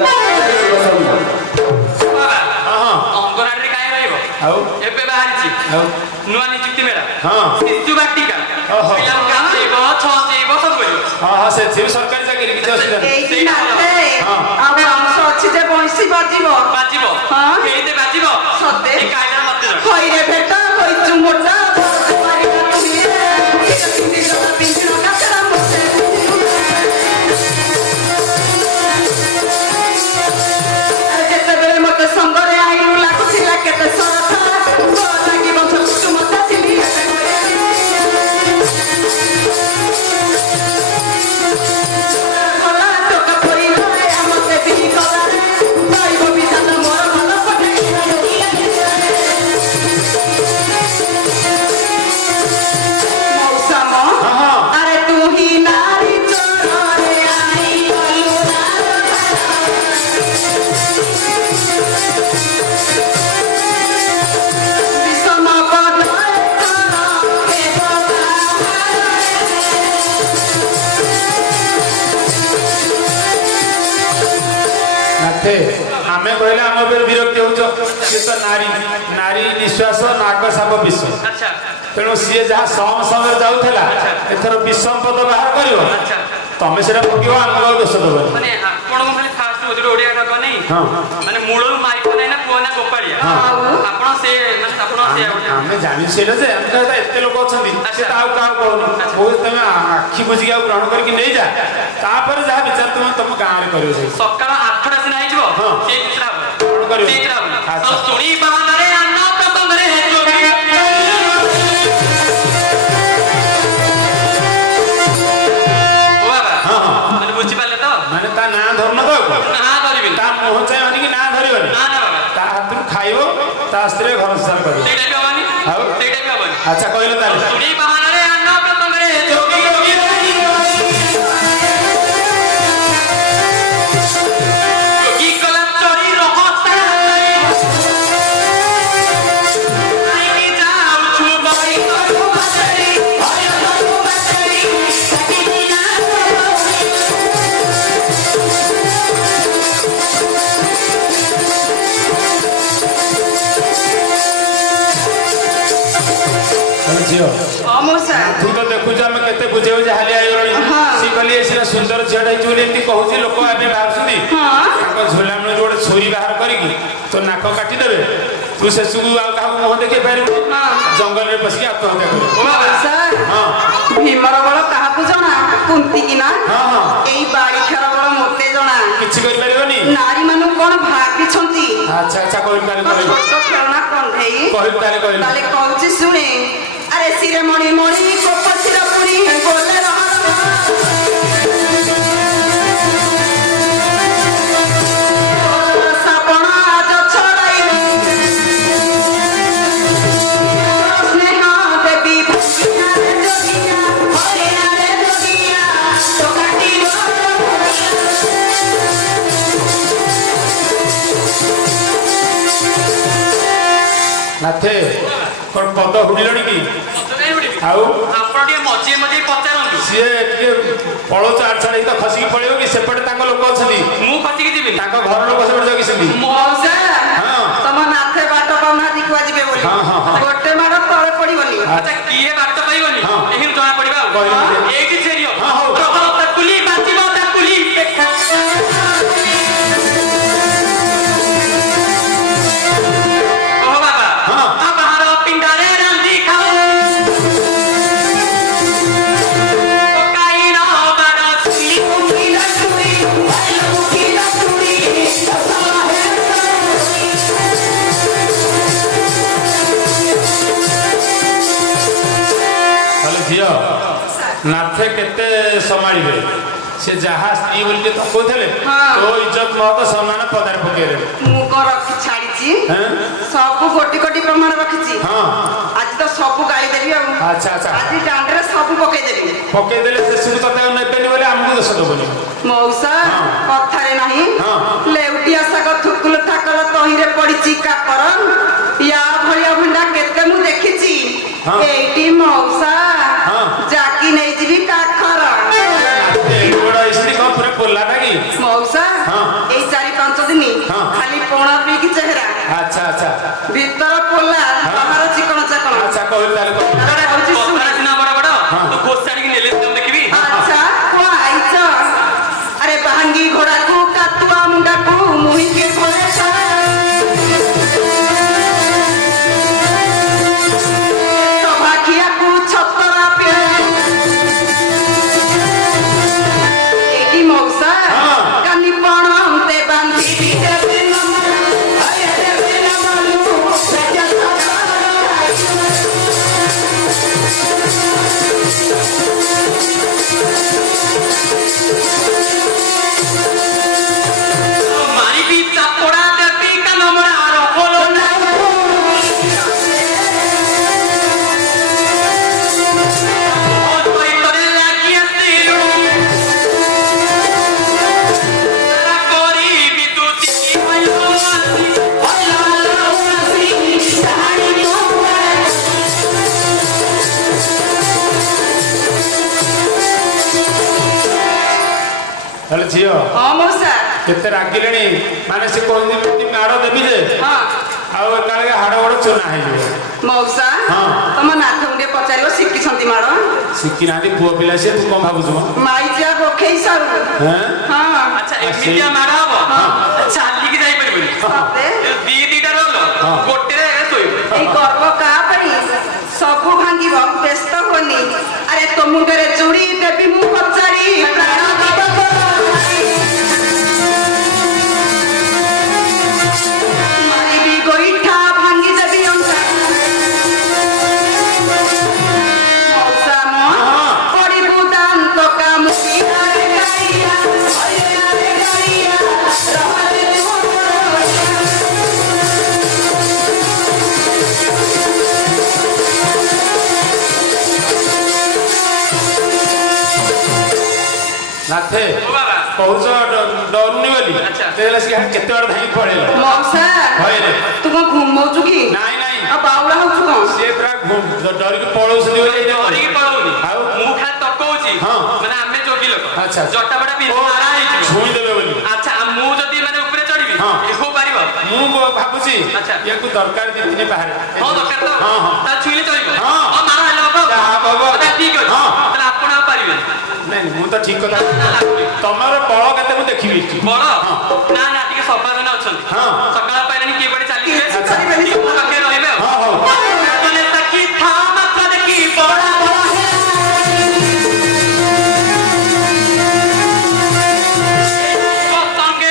ବାବା ହଁ ହଁ ଅଙ୍ଗନବାଡିରେ କାହିଁ ରହିବ ଆଉ ଏବେ ବାହାରିଛି ଆଉ ନୂଆ ନିଯୁକ୍ତି ମେଳା ହଁ ଶିଶୁ ବାଟିକା ଓହୋ। ପିଲାଙ୍କୁ କାଚେଇବ ଛଞ୍ଚେଇବ ସବୁ କରିବ ହଁ ହଁ ସେଥିରୁ ସରକାରୀ ଚାକିରି କିଛି ଅସୁବିଧା ନାହିଁ। ଏଇଠି ସେଇଟା ନାଥେ ହଁ। ଆଉ ଅଂଶ ଅଛି ଯେ ବଇଁଶୀ ବାଜିବ। ବାଜିବ ହଁ। ହେଇତେ ବାଜିବ ସତେ? ଏ କାଇଦା ମତେ ଜଣା ହଇରେ ଭେଟ ହଇଚୁ ମୋଟା ମାରିବା ତୁମିରେ ପିନ୍ଧିର କାଚରା ମୋତେ ଯେତେବେଳେ ମତେ ସଙ୍ଗରେ ଆଇଲୁ ଲାଗୁଥିଲା କେତେ ସରଥା ଲାଗିବ ଛୋଟୁ ମତେ ଥିଲି ଗଲା ଟୋକା ପରି ଘରେ ମତେ ବିକି କଲାରେ ରହିବ ବିଧାନ ମୋର ଭଲ ପଠେଇ ମୌସମ ହଁ। ଆରେ ତୁ ହି ନାରୀ ଚୋରରେ ଆଣି ଗଲୁ বিষম বদয় ନାଥେ ଆମେ କହିଲେ ଆମ ଉପରେ ବିରକ୍ତି ହଉଛ ସିଏ ତ ନାରୀ ନାରୀ ନିଶ୍ୱାସ ନାଗ ସାପ ବିଷ ଆଚ୍ଛା ତେଣୁ ସିଏ ଯାହା ସମ ସମୟରେ ଯାଉଥିଲା ଏଥର ବିଷମ ପଦ ବାହାର କରିବ ଆଚ୍ଛା ତମେ ସେଟା ପକେଇବ ଆମକୁ ଆଉ ଦୋଷ ଦବନି। ମାନେ ଆପଣଙ୍କୁ ଖାଲି ଫାଷ୍ଟ ଗୋଟେ ଓଡ଼ିଆ ଢଗ ନେଇ ହଁ ମାନେ ମୂଳରୁ ମାଇକ ନାହିଁ ନା ପୁଅ ନା ଗୋପାଳିଆ ଆପଣ ସେ ମାନେ ଆପଣ ସେ ଆମେ ଜାଣିଛୁ ସେଇଟା ଯେ ଆମେ କହିବା ଏତେ ଲୋକ ଅଛନ୍ତି ସେ ତ ଆଉ କାହାକୁ କହୁନି ବହୁତ ତମେ ଆଖି ବୁଝିକି ଆଉ ଗ୍ରହଣ କରିକି ନେଇଯା ତାପରେ ଯାହା ବିଚାର ତମେ ତମ ଗାଁରେ କରିବ ସେଇ ସକାଳ 8ଟା ସିନା ହେଇଯିବ ହଁ। ସେଇ ଚିତ୍ରା ହବ କଣ କରିବ? ସେଇ ଚିତ୍ରା ହବ ଆଚ୍ଛା। ତ ଶୁଣି ବାହାନରେ ଅନ୍ନ ପ୍ରସଙ୍ଗରେ ଚୋରି ଓ ବାବା ହଁ ହଁ ମାନେ ବୁଝିପାରିଲେ ତ ମାନେ ତା ନାଁ ଧରୁନ ତ ଆଉ କଣ? ନା ଧରିବିନି ତା ମୁହଁ ଚାହିଁ କି ନାଁ ଧରିବନି ନା ନା ବାବା ତା ହାତରୁ ଖାଇବ ତା ସ୍ତ୍ରୀ ଘର ସଂସାର କରିବ ସେଇଟା ବି ହବନି ଆଉ? ସେଇଟା ବି ହବନି ଆଚ୍ଛା କହିଲ ତାହେଲେ ଶୁଣି ବାହାନରେ ଅନ୍ନ ପ୍ରସଙ୍ଗରେ ଯୋଗୀ ଯୋଗୀ ଯୋଗୀ କଲା ଚୋରି ରହସ୍ୟ କାହିଁକି ଯାଉଛୁ ବହି ଝିଅ ଅମୂଷା ତୁ ତ ଦେଖୁଛୁ ଆମେ କେତେ ବୁଝେଇବୁ ଯେ ହାଲିଆ ହେଇଗଲଣି ହଁ। ସିଏ କହିଲେ ଏ ସିନା ସୁନ୍ଦର ଝିଅଟା ହେଇଛି ବୋଲି ଏମିତି କହୁଛି ଲୋକ ଏବେ ବାହାରୁଛନ୍ତି ହଁ। ତାଙ୍କ ଝୋଲାମୂଳିରୁ ଗୋଟେ ଛୁରୀ ବାହାର କରିକି ତୋ ନାକ କାଟିଦେବେ ତୁ ଶେଷକୁ ଆଉ କାହାକୁ ମୁହଁ ଦେଖେଇ ପାରିବୁନି ହଁ। ଜଙ୍ଗଲରେ ପଶିକି ଆତ୍ମହତ୍ୟା କରିବୁ ଅମୂଷା ହଁ ଭୀମର ବଳ କାହାକୁ ଜଣା କୁନ୍ତି କି ନା ହଁ ହଁ ଏଇ ବାଡ଼ି ଖେଳ ବଳ ମୋତେ ଜଣା କିଛି କରିପାରିବନି ନାରୀ ମାନଙ୍କୁ କଣ ଭାବିଛନ୍ତି? ଆଚ୍ଛା ଆଚ୍ଛା କହିଲି ତାହେଲେ କହିଲି ଛୋଟ ଖେଳଣା କଣ୍ଢେଇ କହିଲି ତାହେଲେ କହିଲି ତାହେଲେ କହୁଛି ଶୁଣେ। ଆରେ ଶିରେ ମଣି ମଣି କୋପ ଶିର ପୁଣି ବୋଲେ ସାପଣ ଆଜ ଛଡ଼ାଇବି ସ୍ନେହ ଦେବୀ ଭଗିଆରେ ଯୋଗିଆ ହରିଆରେ ଯୋଗିଆ ତ କାଟିବ ନାଥେ କଣ ପଦ ହୁଡ଼ିଲଣି କି ଆଉ ଆପଣ ଟିକେ ମଝିରେ ମଝିରେ ପଚାରନ୍ତୁ। ସିଏ ଟିକେ ପଳଉଛ ଆଡ ଛାଡ ହେଇକି ତ ଖସିକି ପଳେଇବ କି ସେପଟେ ତାଙ୍କ ଲୋକ ଅଛନ୍ତି ମୁଁ ଖସିକି ଯିବିନି। ତାଙ୍କ ଘର ଲୋକ ସେପଟେ ଜଗିଛନ୍ତି ମଉସା ହଁ। ତମ ନାଥେ ବାଟ ପାଉନାହାନ୍ତି କୁହାଯିବେ ବୋଲି ହଁ, ହଁ, ହଁ। ଗୋଟେ ମାଡ଼ ତଳେ ପଡିବନି। ଆଚ୍ଛା କିଏ ବାଟ ପାଇବନି ହଁ। ଏହିରୁ ଜଣା ପଡିବା ଆଉ। କହିଲେ ଟିକେ। ଏଇଠି ଛେରିବ ହଁ, ହଉ। ତାକୁଲି ବାଜିବ ତାକୁଲି। ଓହୋ ବାବା ହଁ। ଆ ବାହାର ପିଣ୍ଡାରେ ରାନ୍ଧି ଖାଉ ପକାଇନ ବାଡ଼ ଚୁଲି ତାହେଲେ ଝିଅ ନାଥେ କେତେ ସମ୍ଭାଳିବେ ସେ ଯାହା ସ୍ତ୍ରୀ ବୋଲି ତ କହୁଥିଲେ ହଁ। ତୋ ଇଜ୍ଜତ ମହତ ସମ୍ମାନ ପଦାରେ ପକେଇଦେବେ ମୁଁ କଣ ରଖି ଛାଡିଛି ହେଁ? ସବୁ ଗୋଟି ଗୋଟି ପ୍ରମାଣ ରଖିଛି। ହଁ ଆଜି ତ ସବୁ ଗାଳି ଦେବି ଆଉ ଆଚ୍ଛା ଆଚ୍ଛା ଆଜି ଦାଣ୍ଡରେ ସବୁ ପକେଇଦେବି। ପକେଇଦେଲେ ଶେଷକୁ ତତେ ଆଉ ନେବେନି ବୋଲି ଆମକୁ ଦୋଷ ଦେବନି ମଉସା ହଁ। କଥାରେ ନାହିଁ ହଁ। ଲେଉଟିଆ ଶାଗ ଥୁକୁଲ ଠାକର ତହିଁରେ ପଡିଛି କାକର ୟା ଭଳିଆ ଭଣ୍ଡା କେତେ ମୁଁ ଦେଖିଛି। ହଁ। ଏଇଠି ମଉସା ହଁ। ଜାକି ନେଇଯିବି କାଖର। ବଡ ସ୍ତ୍ରୀ କଣ ପୁରା ପୋଲା ନା କି ମଉସା ହଁ। ଏଇ 4-5 ଦିନ ହଁ। ଖାଲି ପଣା ପିଇକି ଚେହେରା ଆଚ୍ଛା ଆଚ୍ଛା ଭିତର ପୋଲା ବାହାର ଚିକଣ ଚାକଣ। ଆଚ୍ଛା କହିଲି ତାହେଲେ କହିଲି। କହୁଛି ଶୁଣି। କଥାଟା ସିନା ବଡ ବଡ ହଁ। ତୁ ଘୋଷାଡ଼ିକି ନେଲେ ସିନା ମୁଁ ଦେଖିବି। ଆଚ୍ଛା କୁଆ ଆଇଛ ଆରେ ଭାଙ୍ଗି ଘୋଡାକୁ କାତୁଆ ମୁଣ୍ଡାକୁ ମୁହିଁକି ଘୋଡେ ସଭାଖିଆକୁ ଛତରା ପିଏ ଏଇଠି ମଉସା ହଁ। କାନି ପଣ ତେ ବାନ୍ଧିବି ଦେବେ ନମନ ଆରେ ଦେବେ ନମନ ରାଜା ମାରିବି ଚାପଡ଼ା ଦେବି କାନ ମରା ରହଲ ନା ଅଦ୍ବୈତରେ ଲାଗି ଆସିଲୁ ତାରା କରିବି ତୁ ତିକି ତାହେଲେ ଝିଅ ହଁ ମଉସା କେତେ ରାଗିଲେଣି ମାନେ ସେ କହୁଛନ୍ତି ମାଡ଼ ଦେବି ଯେ ହଁ ଆଉ ଏକାବେଳେ ହାଡ଼ ଗୋଡ଼ ଚୁନା ହେଇଯିବ ମଉସା ହଁ। ତମ ନାଥଙ୍କୁ ଟିକେ ପଚାରିବ ଶିଖିଛନ୍ତି ମାଡ଼ ଶିଖିନାହାନ୍ତି ପୁଅ ପିଲା ସିଏ ତୁ କଣ ଭାବୁଛୁ ମ? ମାଇଚିଆ ଗୋଖେଇ ସାରୁ ହେଁ? ହଁ ଆଚ୍ଛା ଏମିତିଆ ମାଡ଼ ହବ ଚାଲିକି ଯାଇପାରିବନି ସତେ ଦିଟା ରୋଲ ଗୋଟେରେ ଶୋଇବ ଏଇ ଗର୍ବ କାହା ପାଇଁ ସବୁ ଭାଙ୍ଗିବ ବ୍ୟସ୍ତ ହୁଅନି ଆରେ ତୋ ମୁଣ୍ଡରେ ଚୁଡ଼ି ଦେବି ମୁଁ ପଚାରି ପ୍ରାଣ ଦବ ମାରିବି ଗୋଇଠା ଭାଙ୍ଗି ଦେବି ଅଙ୍କା ମଉସା ମ ପଡ଼ିବୁ ଦାନ୍ତ କାମୁକି ଆରେ ଗାଇଆ ଆରେ ଗାଇଆ ରହରେ ନାଥେ ଓ ବାବା କହୁଛ ଡରୁନି ବୋଲି ଆଚ୍ଛା। ଦେଖିଲା ସେ କେତେ ବାଟ ଧାଇଁ ପଳେଇଲ ମଉସା ଭୟରେ ତୁ କଣ ଘୁମଉଛୁ କି ନାଇଁ ନାଇଁ ଆଉ ବାଉଳା ହଉଛୁ କଣ ସିଏ ପୁରା ଡରିକି ପଳଉଛନ୍ତି ବୋଲି ଏଇଟା ଧରିକି ପଳଉନି ଆଉ ମୁଁ ଖାଲି ତକଉଛି ହଁ। ମାନେ ଆମେ ଯୋଗୀ ଲୋକ ଆଚ୍ଛା। ଜଟା ବଟା ପିନ୍ଧି ମାରା ହେଇଯିବ ଛୁଇଁ ଦେବେ ବୋଲି ଆଚ୍ଛା ମୁଁ ଯଦି ମାନେ ଉପରେ ଚଢିବି ହଁ। ଏକୁ ପାରିବ ମୁଁ ଭାବୁଛି ଆଚ୍ଛା। ୟାକୁ ଦରକାର 2-3 ବାହାରେ ହଁ ଦରକାର ତ ହଁ ହଁ ତାହେଲେ ଛୁଇଁଲେ ଚଳିବ ହଁ। ମାରା ହେଲେ ହବ ଯାହା ହବ। ତାହେଲେ ଠିକ ଅଛି ହଁ। ତାହେଲେ ଆପଣ ଆଉ ପାରିବେନି ନାଇଁ ମୁଁ ତ ଠିକ କଥା ନା ଲାଗୁନି ତମର ବଳ କେତେ ମୁଁ ଦେଖିବି ବଡ ହଁ। ନା ନା ଟିକେ ସଭାଜନ ଅଛନ୍ତି ହଁ। ସକାଳ ପାଇଲାଣି କିଏ କୁଆଡେ ଚାଲିଯିବେ କିଛି କରିବେନି। ଟିକେ ମୋ ପାଖରେ ରହିବେ ଆଉ ହଁ ହଉ ମାନେ ତାକି ଥା ମାତ୍ର ଦେଖି ବଡ ବଡ ସଙ୍ଗେ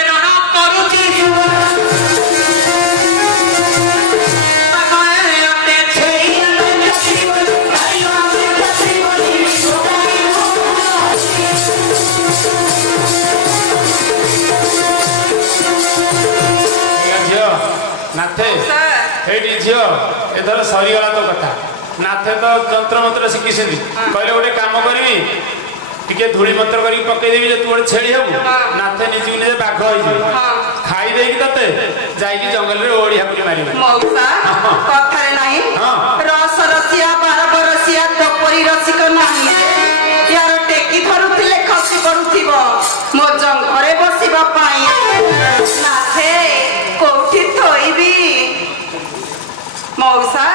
ନାଥେ ମଉସା ଏଇଠି ଝିଅ ଏଥର ସରିଗଲା ତୋ କଥା। ନାଥେ ତ ଯନ୍ତ୍ର ମନ୍ତ୍ର ଶିଖିଛନ୍ତି। କହିଲେ ଗୋଟେ କାମ କରିବି ଟିକେ ଧୂଳି ମନ୍ତ୍ର କରିକି ପକେଇଦେବି ଯେ ତୁ ଗୋଟେ ଛେଳି ହବୁ। ନାଥେ ନିଜକୁ ନିଜେ ବାଘ ହେଇଯିବ ଖାଇ ଦେଇକି ତତେ ଯାଇକି ଜଙ୍ଗଲରେ ଓଳି ହାପୁଡ଼ି ମାରିବ। ମଉସା କଥାରେ ନାହିଁ ରସ ରସିଆ ବାର ବରସିଆ ତପରି ରସିକ ନାହିଁ ୟାର ଟେକି ଧରୁଥିଲେ ଖସି ପଡୁଥିବ ମୋ ଜଙ୍ଘରେ ବସିବା ପାଇଁ ନାଥେ କୋଉଠି ଥୋଇବି ମଉସା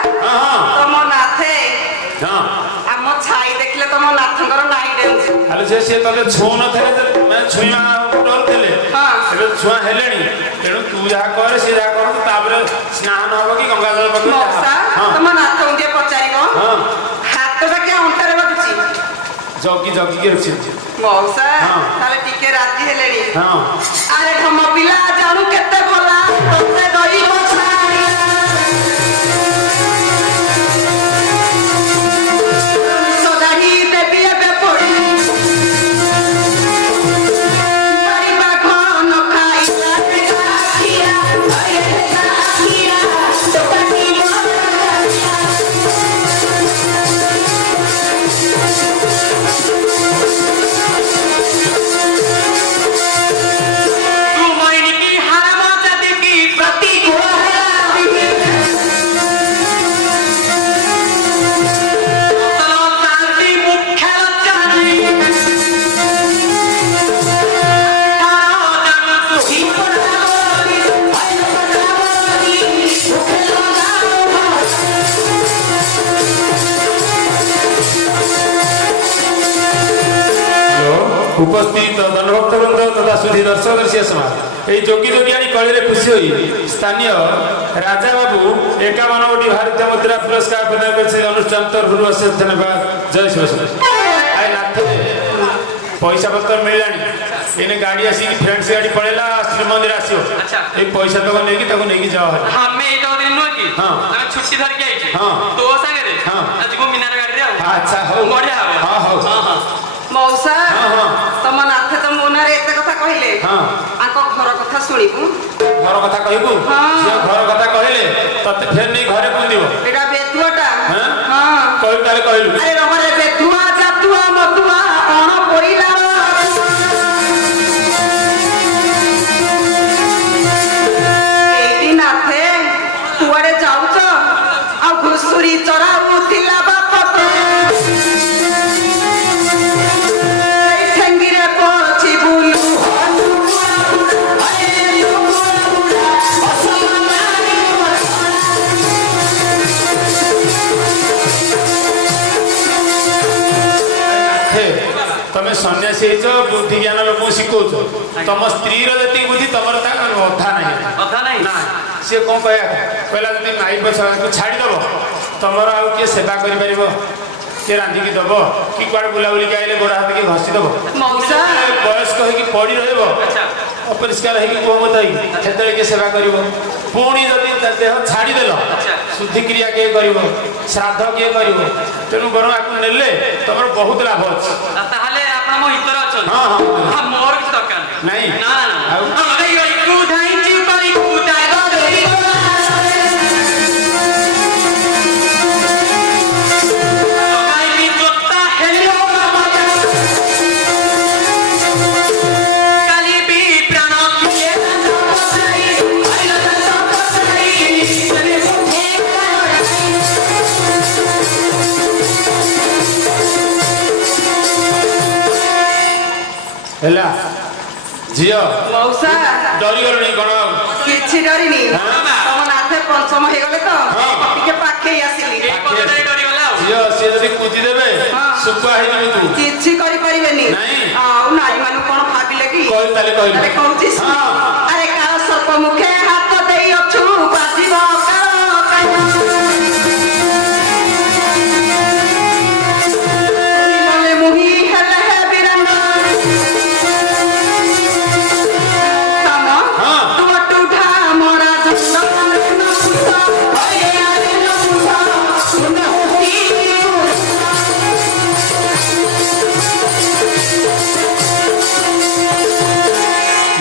ତମ ନାଥେ ଆମ ଛାଇ ଦେଖିଲେ ତମ ନାଥଙ୍କର ନାଇଁ ଡେଉଛି। ଆଲୋ ସେ ତତେ ଛୁଁ ନଥିଲେ ମାନେ ଛୁଇଁବା ଡରୁଥିଲେ ଏବେ ଛୁଆ ହେଲେଣି ତେଣୁ ତୁ ଯାହା କରେ ସେ ଯାହା କରନ୍ତୁ ତାପରେ ସ୍ନାନ ହବ କି ଗଙ୍ଗା ଜଳ ପକେଇବ। ମଉସା ତମ ନାଥଙ୍କୁ ଟିକେ ପଚାରିବ ହାତଟା କିଏ ଅଣ୍ଟାରେ ବାଜୁଛି ଜଗି ଜଗିକି ରଖିଛନ୍ତି। ମଉସା ତାହେଲେ ଟିକେ ରାଜି ହେଲେଣି। ହଁ ଆରେ ଢମ ପିଲା ଜାଣୁ କେତେ ଭଲା ତତେ ଦଇବ ଛାଇ ସଦାହି ଦେବି ଏବେ ପଡ଼ି ବାରି ବାଘ ନ ଖାଇଲା ଗାଖିଆ ଗାଖିଆ ତୋପାଟି तू मोहिनी की हराम जाति की ପ୍ରତିକୂଳ चलो शांति मुख्य लज्जानी तारो जानू सुखी ଉପସ୍ଥିତ ଧନଭକ୍ତବୃନ୍ଦ ତଥା ସୁଧୀ ଦର୍ଶକ ଦର୍ଶିଆ ସମାଜ এই যোগী যোগিয়ানী কলিরে খুশি হই স্থানীয় রাজা বাবু 51 কোটি ভারতীয় মুদ্রা পুরস্কার প্রদান করেছে অনুষ্ঠান তরফରୁ অশেষ ধন্যবাদ জয় শিবশঙ্কর। আই নাথে পয়সা পত্র মিলানি এনে গাড়ি আসিকি ফ্রেন্ডস গাড়ি পড়েলা শ্রীমন্দির আসিও আচ্ছা। এই পয়সা তক নেকি তাকে নেকি যাওয়া হয়। हमें तो दिन नुह की हाँ। ଆମେ ଛୁଟି ଧରିକି ଆଇଛୁ हाँ। ତୋ ସାଙ୍ଗରେ हाँ। ଆଜି ମୁଁ ମିନାର ଗାଡ଼ିରେ ଆଉ আচ্ছা হও ବଢିଆ ହବ হ্যাঁ হও ମଉସା ହଁ। ତମ ନାଥେ ତ ମୋ ନାଁରେ ଏତେ କଥା କହିଲେ ହଁ। ଆଙ୍କ ଘର କଥା ଶୁଣିବୁ ঘর কথা কহিবু সে ঘর কথা কহিলে ততে ফের নেই ঘরে বুন্দিব ଏଟା ବେତୁଆଟା হ্যাঁ ହଁ কহিলু তাহলে কহিলু ଆରେ ରହରେ ବେତୁଆ ଜାତୁଆ ମତୁଆ କଣ ପଇଲା ଏଇଠି ନାଥେ କୁଆଡେ ଯାଉଛ ଆଉ ଘୁଷୁରୀ ଚରାଉଥିଲା ବାପ ତ ଏଇ ଠେଙ୍ଗିରେ ପଛି ବୁଲୁ ତମେ ସନ୍ନ୍ୟାସୀ ହେଇଛ ବୁଦ୍ଧି ଜ୍ଞାନ ଲୋକଙ୍କୁ ଶିଖଉଛ ତମ ସ୍ତ୍ରୀର ଯେତିକି ବୁଦ୍ଧି ତମର ତା ଅଧା ନାହିଁ ଅଧା ନାହିଁ ନା ସିଏ କ'ଣ କହିଲା ଯଦି ମାଇ ପଛକୁ ଛାଡ଼ିଦବ ତମର ଆଉ କିଏ ସେବା କରିପାରିବ କିଏ ରାନ୍ଧିକି ଦବ କି କୁଆଡ଼େ ବୁଲାବୁଲିକି ଆଇଲେ ଗୋଡ଼ ହାତକି ଘଷି ଦବ ମଉସା ବୟସ୍କ ହେଇକି ପଡ଼ି ରହିବ ଅପରିଷ୍କାର ହେଇକି ଗୋମତ ହେଇକି ସେତେବେଳେ କିଏ ସେବା କରିବ ପୁଣି ଯଦି ଦେହ ଛାଡ଼ିଦେଲ ଶୁଦ୍ଧିକ୍ରିୟା କିଏ କରିବ ଶ୍ରାଦ୍ଧ କିଏ କରିବ ତେଣୁ ବରଂ ଆକୁ ନେଲେ ତମର ବହୁତ ଲାଭ ଅଛି। ତାହେଲେ ଆପଣ ମୋ ହିତରେ ଅଛନ୍ତି ହଁ ହଁ ମୋର କିଛି ଦରକାର ନାଇଁ ନା ନା ଆଉ କୁଧାଇଛି କରି କୁଦାଇ କାଲି ବି ପ୍ରାଣ ହେଲା ଝିଅ ମଉସା ଡରିଗଲୁଣି କ'ଣ ଆଉ କିଛି ଡରିନି ତମ ନାଥେ ପଞ୍ଚମ ହେଇଗଲେ ତ ହଁ। ଟିକେ ପାଖେଇ ଆସିଲି ଡରିଗଲା ଆଉ ଝିଅ ସିଏ ଯଦି କୁଦି ଦେବେ ଶୁଖୁଆ ହେଇଯିବୁ ତୁ କିଛି କରିପାରିବେନି ନାଇଁ। ଆଉ ନାରୀ ମାନଙ୍କୁ କଣ ଭାବିଲେ କି କହିଲୁ ତାହେଲେ କହିଲୁ ଆରେ କହୁଛି ଶୁଣ। ହଁ। ଆରେ କାଳ ସର୍ପ ମୁଖେ ହାତ ଦେଇ ଅଛୁ ବାଜିବ କାଳ କାଳ ମଲେ ମୁହିଁ ହେଲେ ହେ ବିରଙ୍ଗ ତମ ହଁ। ତୁମ ଟୁଠା ମରା ଜନ୍ଦ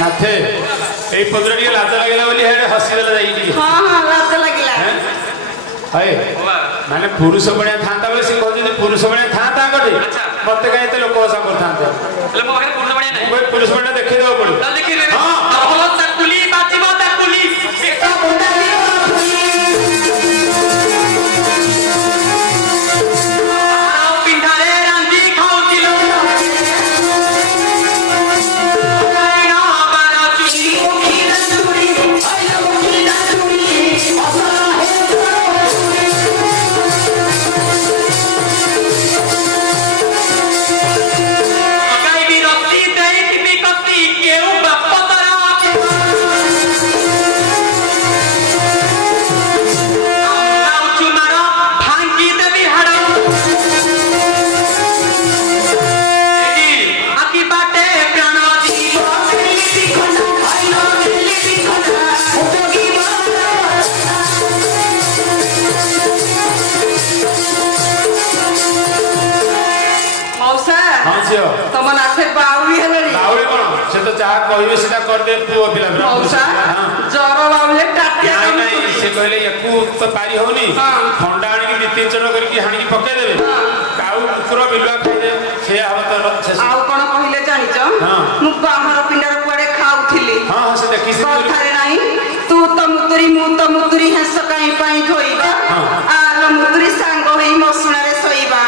ନାଥେ ଏଇ ପଦରେ ଟିକେ ଲାଜ ଲାଗିଲା ବୋଲି ହେଡେ ହସିଦେଲା ଯାଇକି ଟିକେ ହଁ ହଁ ଲାଜ ଲାଗିଲା। ହଏ ମାନେ ପୁରୁଷ ଭଳିଆ ଥାନ୍ତା ବୋଲି ସେ କହୁଛନ୍ତି ପୁରୁଷ ଭଳିଆ ଥାନ୍ତା ଗୋଟେ ଆଚ୍ଛା। ମତେ କାହିଁ ଏତେ ଲୋକ ହସା କରିଥାନ୍ତେ ହେଲେ ମୋ ପାଖରେ ପୁରୁଷ ଭଳିଆ ନାହିଁ। ପୁରୁଷ ଭଳିଆ ଦେଖେଇଦେବାକୁ ପଡିବ ତାହେଲେ ଦେଖିବେ ହଁ। ଭଲ ଚାକୁଲି ବାଜିବ ଚାକୁଲି ଆଉ ପିଣ୍ଡାରେ ରାନ୍ଧି ଖାଉଥିଲୁ କାଇଁନ ବାର ଚୁଲି ଗାଇବି ରସି ଦେଇଥିବି କସି କେଉଁ ବାପ ତର ଆଉ ମାର ଭାଙ୍ଗି ଦେବି ହାଡ଼ ଆକି ବାଟେ ପ୍ରାଣ ଯିବ ମଉସା ହଁ ଝିଅ ତମ ନାଥେ ବାଉଳି ହେଲେଣି। ବାଉଳି କଣ ସେ ତ ଯାହା କହିବେ ସେଟା କରିଦେ ପୁଅ ପିଲା ପୁରା ପୁରୁଷ ମଉସା ପିଲା, ହଁ। ଜର ବାଉଳିଲେ ଟାଟିଆ ନାଇଁ ନାଇଁ କାମୁଡୁଛି। ସେ କହିଲେ ୟାକୁ ତ ପାରି ହଉନି ହଁ। ଖଣ୍ଡା ଆଣିକି ଦି ତିନି ଜଣ କରିକି ହାଣିକି ପକେଇଦେବେ କାଉ କୁକୁର ବିଲୁଆ ଖାଇଦେ ସେଇଆ ହବ ତ ଶେଷ। ଆଉ କଣ କହିଲେ ଜାଣିଛ ହଁ। ମୁଁ ବାହାର ପିଣ୍ଡାର କୁଆଡେ ଖାଉଥିଲି ହଁ ହଁ ସେ ଦେଖିଛି କଥାରେ ନାହିଁ ତୁ ତ ମୁତୁରି ମୁଁ ତ ମୁତୁରି ହେଁସ କାହିଁ ପାଇଁ ଧୋଇବା ହଁ। ଆର ମୁତୁରି ସାଙ୍ଗ ହେଇ ମସୁଣାରେ ଶୋଇବା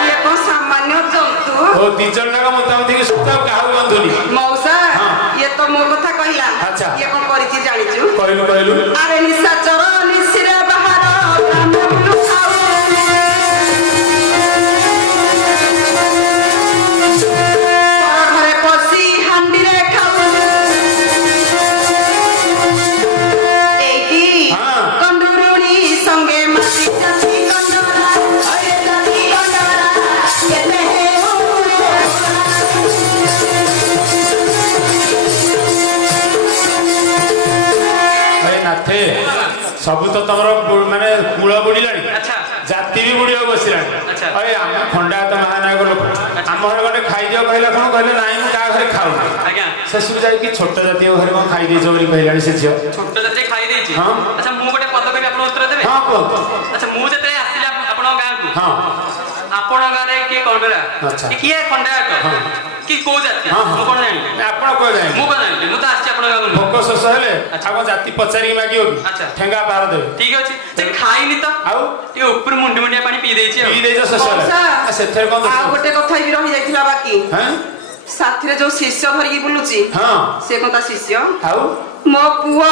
ଇଏ କଣ ସାମାନ୍ୟ ଜନ୍ତୁ। ଓ ଦି ଜଣ ଯାକ ମୁତାମୁତିକି ସୁତା କାହାକୁ ବନ୍ଧୁନି ମଉସା ହଁ। ଇଏ ତ ମୋ କଥା କହିଲା ଆଚ୍ଛା। ଇଏ କଣ କରିଛି ଜାଣିଛୁ କହିଲୁ କହିଲୁ ଆରେ ନିଶାଚର ନିଶିରେ ବାହାର ଗ୍ରାମେ ବୁଲୁ ଖାଉ ପର ଘରେ ପଶି ହାଣ୍ଡିରେ ଖାଉ ଏଇକି ହଁ। କଣ୍ଡୁରୁଣି ସଙ୍ଗେ ମାଟି ଚାଷୀ ଗଣ୍ଡରା ଅରେ ଚାଷୀ ଗଣ୍ଡରା କେତେ ହେଉ ଭାଇ ନାଥେ ସବୁ ତ ତମର ମାନେ କୂଳ ବୁଡ଼ିଲାଣି ଆଚ୍ଛା ଜାତି ବି ବୁଡ଼ିବାକୁ ବସିଲାଣି ଆଚ୍ଛା। ଭାଇ ଆମ ଖଣ୍ଡାୟତ ମହାନାୟକ ଲୋକ ଆମ ଘରେ ଗୋଟେ ଖାଇଦିଅ କହିଲା କଣ କହିଲେ ନାଇଁ ମୁଁ କାହା ଘରେ ଖାଉନି ଆଜ୍ଞା ଶେଷକୁ ଯାଇକି ଛୋଟ ଜାତୀୟ ଘରେ କଣ ଖାଇଦେଇଛ ବୋଲି କହିଲାଣି ସେ ଝିଅ ଛୋଟ ଜାତିରେ ଖାଇ ଦେଇଛି ହଁ। ଆଚ୍ଛା ମୁଁ ଗୋଟେ ପଦ କହିବି ଆପଣ ଉତ୍ତର ଦେବେ ହଁ କୁହନ୍ତୁ ଆଚ୍ଛା ମୁଁ ଯେତେବେଳେ ଆସିଲି ଆପଣଙ୍କ ଗାଁକୁ ହଁ ଆପଣଙ୍କ ଗାଁରେ କିଏ କଣ୍ଡରା ଆଚ୍ଛା। କିଏ ଖଣ୍ଡାୟତ ହଁ। କି କୋଉ ଜାତି ହଁ, ହଁ। ମୁଁ କଣ ଜାଣିବି ଆପଣ କୁହ ଯାଏ ମୁଁ କଣ ଜାଣିବି ମୁଁ ତ ଆସିଛି ଆପଣଙ୍କ ଗାଁକୁ ଭୋକ ଶୋଷ ହେଲେ ଆଚ୍ଛା। ଆଉ କଣ ଜାତି ପଚାରିକି ମାଗିବ କି ଆଚ୍ଛା। ଠେଙ୍ଗା ପାର ଦେବେ ଠିକ ଅଛି ସେ ଖାଇନି ତ ଆଉ ଟିକେ ଉପରୁ ମୁଣ୍ଡି ମୁଣ୍ଡିଆ ପାଣି ପିଇ ଦେଇଛି ଆଉ ପିଇ ଦେଇଛ ଶୋଷ ହେଲେ ମଉସା, ଆଉ ସେଥିରେ କଣ ଦୋଷ? ଆଉ ଗୋଟେ କଥା ବି ରହିଯାଇଥିଲା ବାକି ହଁ ସାଥିରେ ଯୋଉ ଶିଷ୍ୟ ଧରିକି ବୁଲୁଛି ହଁ ସେ କଣ ତା ଶିଷ୍ୟ ଆଉ ମୋ ପୁଅ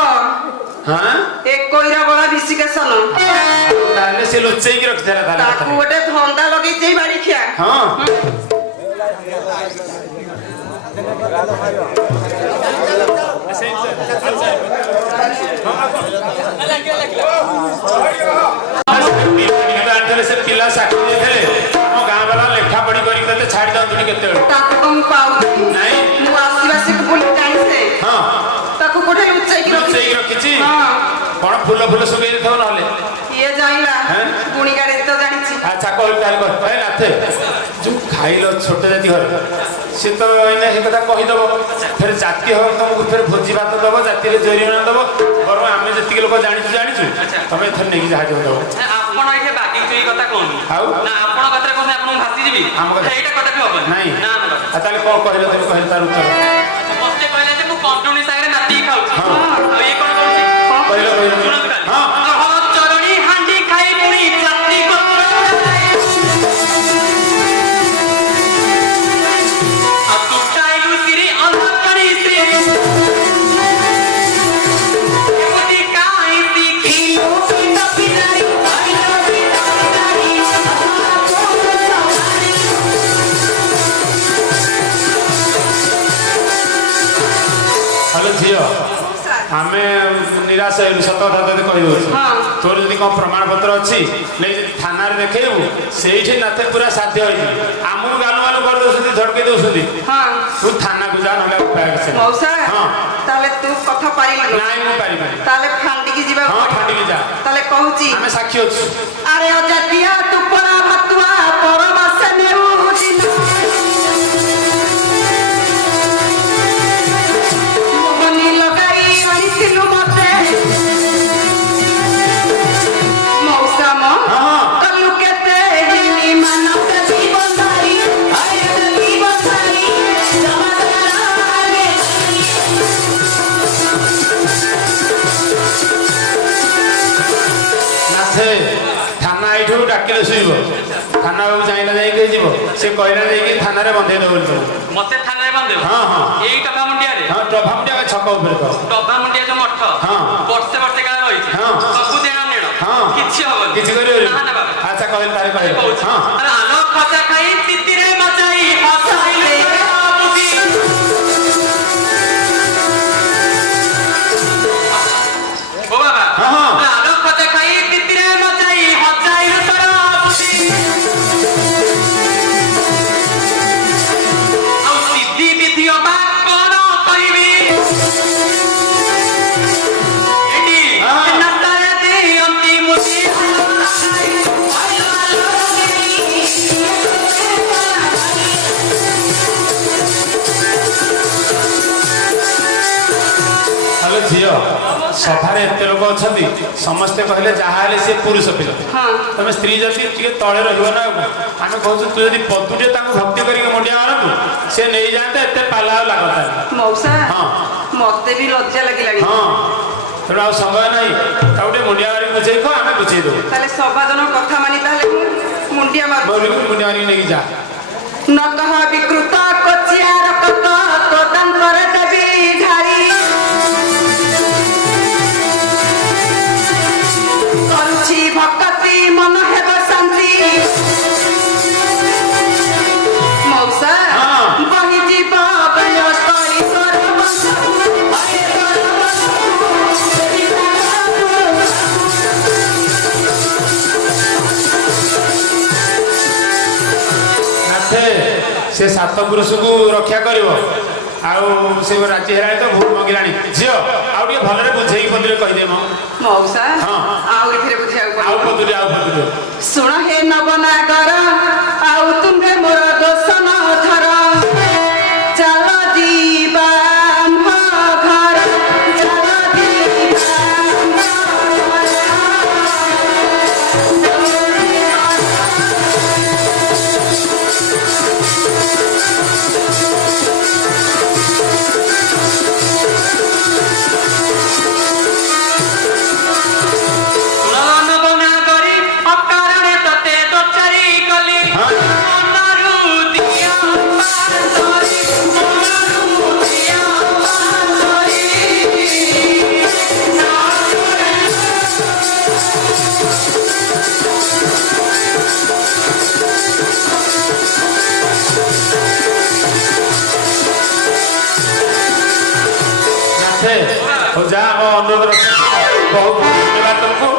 ହଁ ଏ କଇରା ବଳା ବିଶିକେଶନ ତାହେଲେ ସେ ଲୁଚେଇକି ରଖିଥିଲା ତାହେଲେ ତାକୁ କଥାରେ। ଗୋଟେ ଧନ୍ଦା ଲଗେଇଛି ବାଡି ଖିଆ ହଁ ସେ ପିଲା ସାକ୍ଷୀ ଦେଇଥିଲେ ଆମ ଗାଁ ବାଲା ଲେଖା ପଢି କରିକି ତତେ ଛାଡି ଦଅନ୍ତୁନି କେତେବେଳେ ତାକୁ କଣ ମୁଁ ପାଉଛି ନାଇଁ ମୁଁ ଆସିବାସିକି ବୁଲି ଜାଣିଛେ ହଁ ତାକୁ କୋଉଠି ଲୁଚେଇକି ଲୁଚେଇକି ରଖିଛି ରଖିଛି ହଁ କଣ ଫୁଲ ଫୁଲ ଶୁଖେଇ ଦେଇଥିବ ନହେଲେ ଇଏ ଜାଣିଲା ହେଁ? ଗୁଣିଗାରେ ତ ଜାଣିଛି ଆଚ୍ଛା କହିଲୁ ତାହେଲେ କହ ଭାଇ ନାଥେ ଯୋଉ ଖାଇଲ ଛୋଟ ଜାତି ଘରେ ସେ ତ ଏଇନା ସେ କଥା କହିଦବ ଫେରେ ଜାତି ହବ ତମକୁ ଫେରେ ଭୋଜି ଭାତ ଦବ ଜାତିରେ ଜରିମାନା ଦବ ବରଂ ଆମେ ଯେତିକି ଲୋକ ଜାଣିଛୁ ତମେ ଏଥର ନେଇକି ଯାହା ଦବ ଆପଣ ଏଠି ବାଗି ଚୋଇ କଥା କହୁନି ଆଉ? ନା ଆପଣଙ୍କ କଥାରେ କହୁଛନ୍ତି ଆପଣଙ୍କୁ ଭାସିଯିବି ଆମ କଥା- ଏଇଟା କଥା ବି ହବନି ନାଇଁ ନା ନା ନା। ଆଉ ତାହେଲେ କଣ କହିଲ ତମେ କହିଲ ତାର ଉତ୍ତର ମତେ କହିଲେ ଯେ ମୁଁ କଣ୍ଟୁଣି ସାଙ୍ଗରେ ନାତିକି ଖାଉଛି ହଁ। ଆଉ ଇଏ କଣ କରୁଛି କହିଲ କହିଲ ଶୁଣନ୍ତୁ ଖାଲି ହଁ ଅହ ଚରଣୀ ହାଣ୍ଡି ଖାଇ ପୁଣି ଜାତି ଗୋତ୍ର ଆଉ ତୁ ଖାଇଲୁ ସିରି ଅନ୍ଧକଣି ସ୍ତ୍ରୀ ଏମିତି କାହିଁ ଶିଖିଲୁ ପିଣ୍ଡ ପିନାରୀ ହ୍ୟାଲୋ ଝିଅ ଆମେ ନିରାଶ ହେଲୁ ସତ କଥା ତତେ କହିଦଉଛି ହଁ। ତୋର ଯଦି କଣ ପ୍ରମାଣ ପତ୍ର ଅଛି ନେଇ ଯଦି ଥାନାରେ ଦେଖେଇବୁ ସେଇଠି ନାତେ ପୁରା ସାଧ୍ୟ ହେଇଛି ଆମକୁ ଗାଲୁ ଗାଲୁ କରିଦଉଛନ୍ତି ଝଟକେଇ ଦଉଛନ୍ତି ହଁ ତୁ ଥାନାକୁ ଯା ନହେଲେ ଆଉ ଉପାୟ କିଛି ନାହିଁ। ମଉସା ହଁ ତାହେଲେ ତୁ କଥା ପାରିଲୁ ନାଇଁ ମୁଁ ପାରିବିନି ତାହେଲେ ଫାଣ୍ଡିକି ଯିବାକୁ ହଁ ପଡିବ। ଫାଟିକି ଯା ତାହେଲେ କହୁଛି ଆମେ ସାକ୍ଷୀ ଅଛୁ ଆରେ ଅଜାତିଆ ତୁ ପରା ଭାତୁଆ ପରମାସେ ନେଉ ଦିନ ମୋହନି ଲଗାଇ ରାତିରେ ଶୋଇବ ଥାନା ବାବୁ ଚାହିଁଲା ଯାଇକି ଯିବ ସେ କହିଲା ଯାଇକି ଥାନାରେ ବନ୍ଧେଇ ଦେବ ବୋଲି ମତେ ଥାନାରେ ବନ୍ଦେବ ହଁ ହଁ ଏଇ ଟକା ମୁଣ୍ଡିଆରେ ହଁ ଡଭା ମୁଣ୍ଡିଆ ଛକ ଉପରେ ତ ଡବା ମୁଣ୍ଡିଆ ଯୋଉ ମଠ ହଁ। ବର୍ଷେ ବର୍ଷେ କାଳ ରହିଛି ହଁ। ସବୁ ଦେଣ ନେଣ ହଁ। କିଛି ହବନି କିଛି କରିବନି ନା ନା ବାବା ଆଚ୍ଛା କହିଲେ ତାହେଲେ କହିଲେ କହୁଛି ହଁ ଆରେ ଆଲୋ ଖଜା ଖାଇ ତିତିରେ ମଚାଇ ହସାଇଲେ ବୁଝି ଓ ବାବା ହଁ, ହଁ। ଆଲୋ ଖଜା ଖାଇ ତିତିରେ ମଚାଇ ହସାଇଲେ ତୋର ବୁଝି ଆଉ ସିଦ୍ଧି ବିଧି ଅବା କଣ କହିବି ଏଠି ହଁ। ନାତାରେ ଦିଅନ୍ତି ମୁଦି ହ୍ୟାଲୋ ଝିଅ ସଭାରେ ଏତେ ଲୋକ ଅଛନ୍ତି ସମସ୍ତେ କହିଲେ ଯାହା ହେଲେ ସେ ପୁରୁଷ ପିଲା ହଁ ତମେ ସ୍ତ୍ରୀ ଯଦି ଟିକେ ତଳେ ରହିବ ନା ଆଉ ଆମେ କହୁଛୁ ତୁ ଯଦି ପଦୁଟେ ତାଙ୍କୁ ଭକ୍ତି କରିକି ମୁଣ୍ଡିଆ ମାରନ୍ତୁ ସେ ନେଇଯାଆନ୍ତେ ଏତେ ପାଲା ଆଉ ଲାଗନ୍ତାନି ମଉସା ହଁ। ମତେ ବି ଲଜ୍ଜା ଲାଗିଲାଣି ହଁ ତେଣୁ ଆଉ ସମୟ ନାହିଁ ତାକୁ ଟିକେ ମୁଣ୍ଡିଆ ମାରିକି ବୁଝେଇ କହ ଆମେ ବୁଝେଇ ଦେବୁ ତାହେଲେ ସଭାଜନ କଥା ମାନି ତାହେଲେ ମୁଁ ମୁଣ୍ଡିଆ ମାରୁ ମୁଣ୍ଡିଆ ମାରିକି ନେଇକି ଯା ନକହ ବିକୃତ କୋଚିଆ ରକତ କୋଦାନ୍ତର ଦେବୀ ଢାଳି କରୁଛି ଭକ୍ତି ମନ ହେବ ଶାନ୍ତି ମଉସା ହଁ। ବହିଯିବ ବୟସ୍କଳି ନାଥେ ସେ ସାତ ପୁରୁଷକୁ ରକ୍ଷା କରିବ ଆଉ ସେ ରାଜି ହେଲାଣି ତ ଭୁଲ ମଙ୍ଗିଲାଣି ଝିଅ ଆଉ ଟିକେ ଭଲରେ ବୁଝେଇକି ପଦରେ କହିଦେ ମ ମଉସା ହଁ। ଆହୁରି ଫେରେ ବୁଝିବାକୁ ଆଉ ପଡିବ। ପଦରେ ଆଉ ପଦରେ ଶୁଣ ହେ ନବନାଗର ଆଉ ତୁମ୍ଭେ ମୋର ଦୋଷ ନ ଧର ଚାଲ ଯିବା ଆମ୍ଭ ଘର ଚାଲ ଯିବା ଆମ୍ଭ ଘର। ସୁରନ ବନା କରି ଅକାରଣେ ତତେ ଦଚାରି କଲି ହଁ। ମନରୁ ଦିଆ ପାରି ମନରୁ ଦିଆ ପାରି ନାଥେ ହଉ ଯା ଆମ ଅନୁରୋଧ ରଖ ବହୁତ ଧନ୍ୟବାଦ ତମକୁ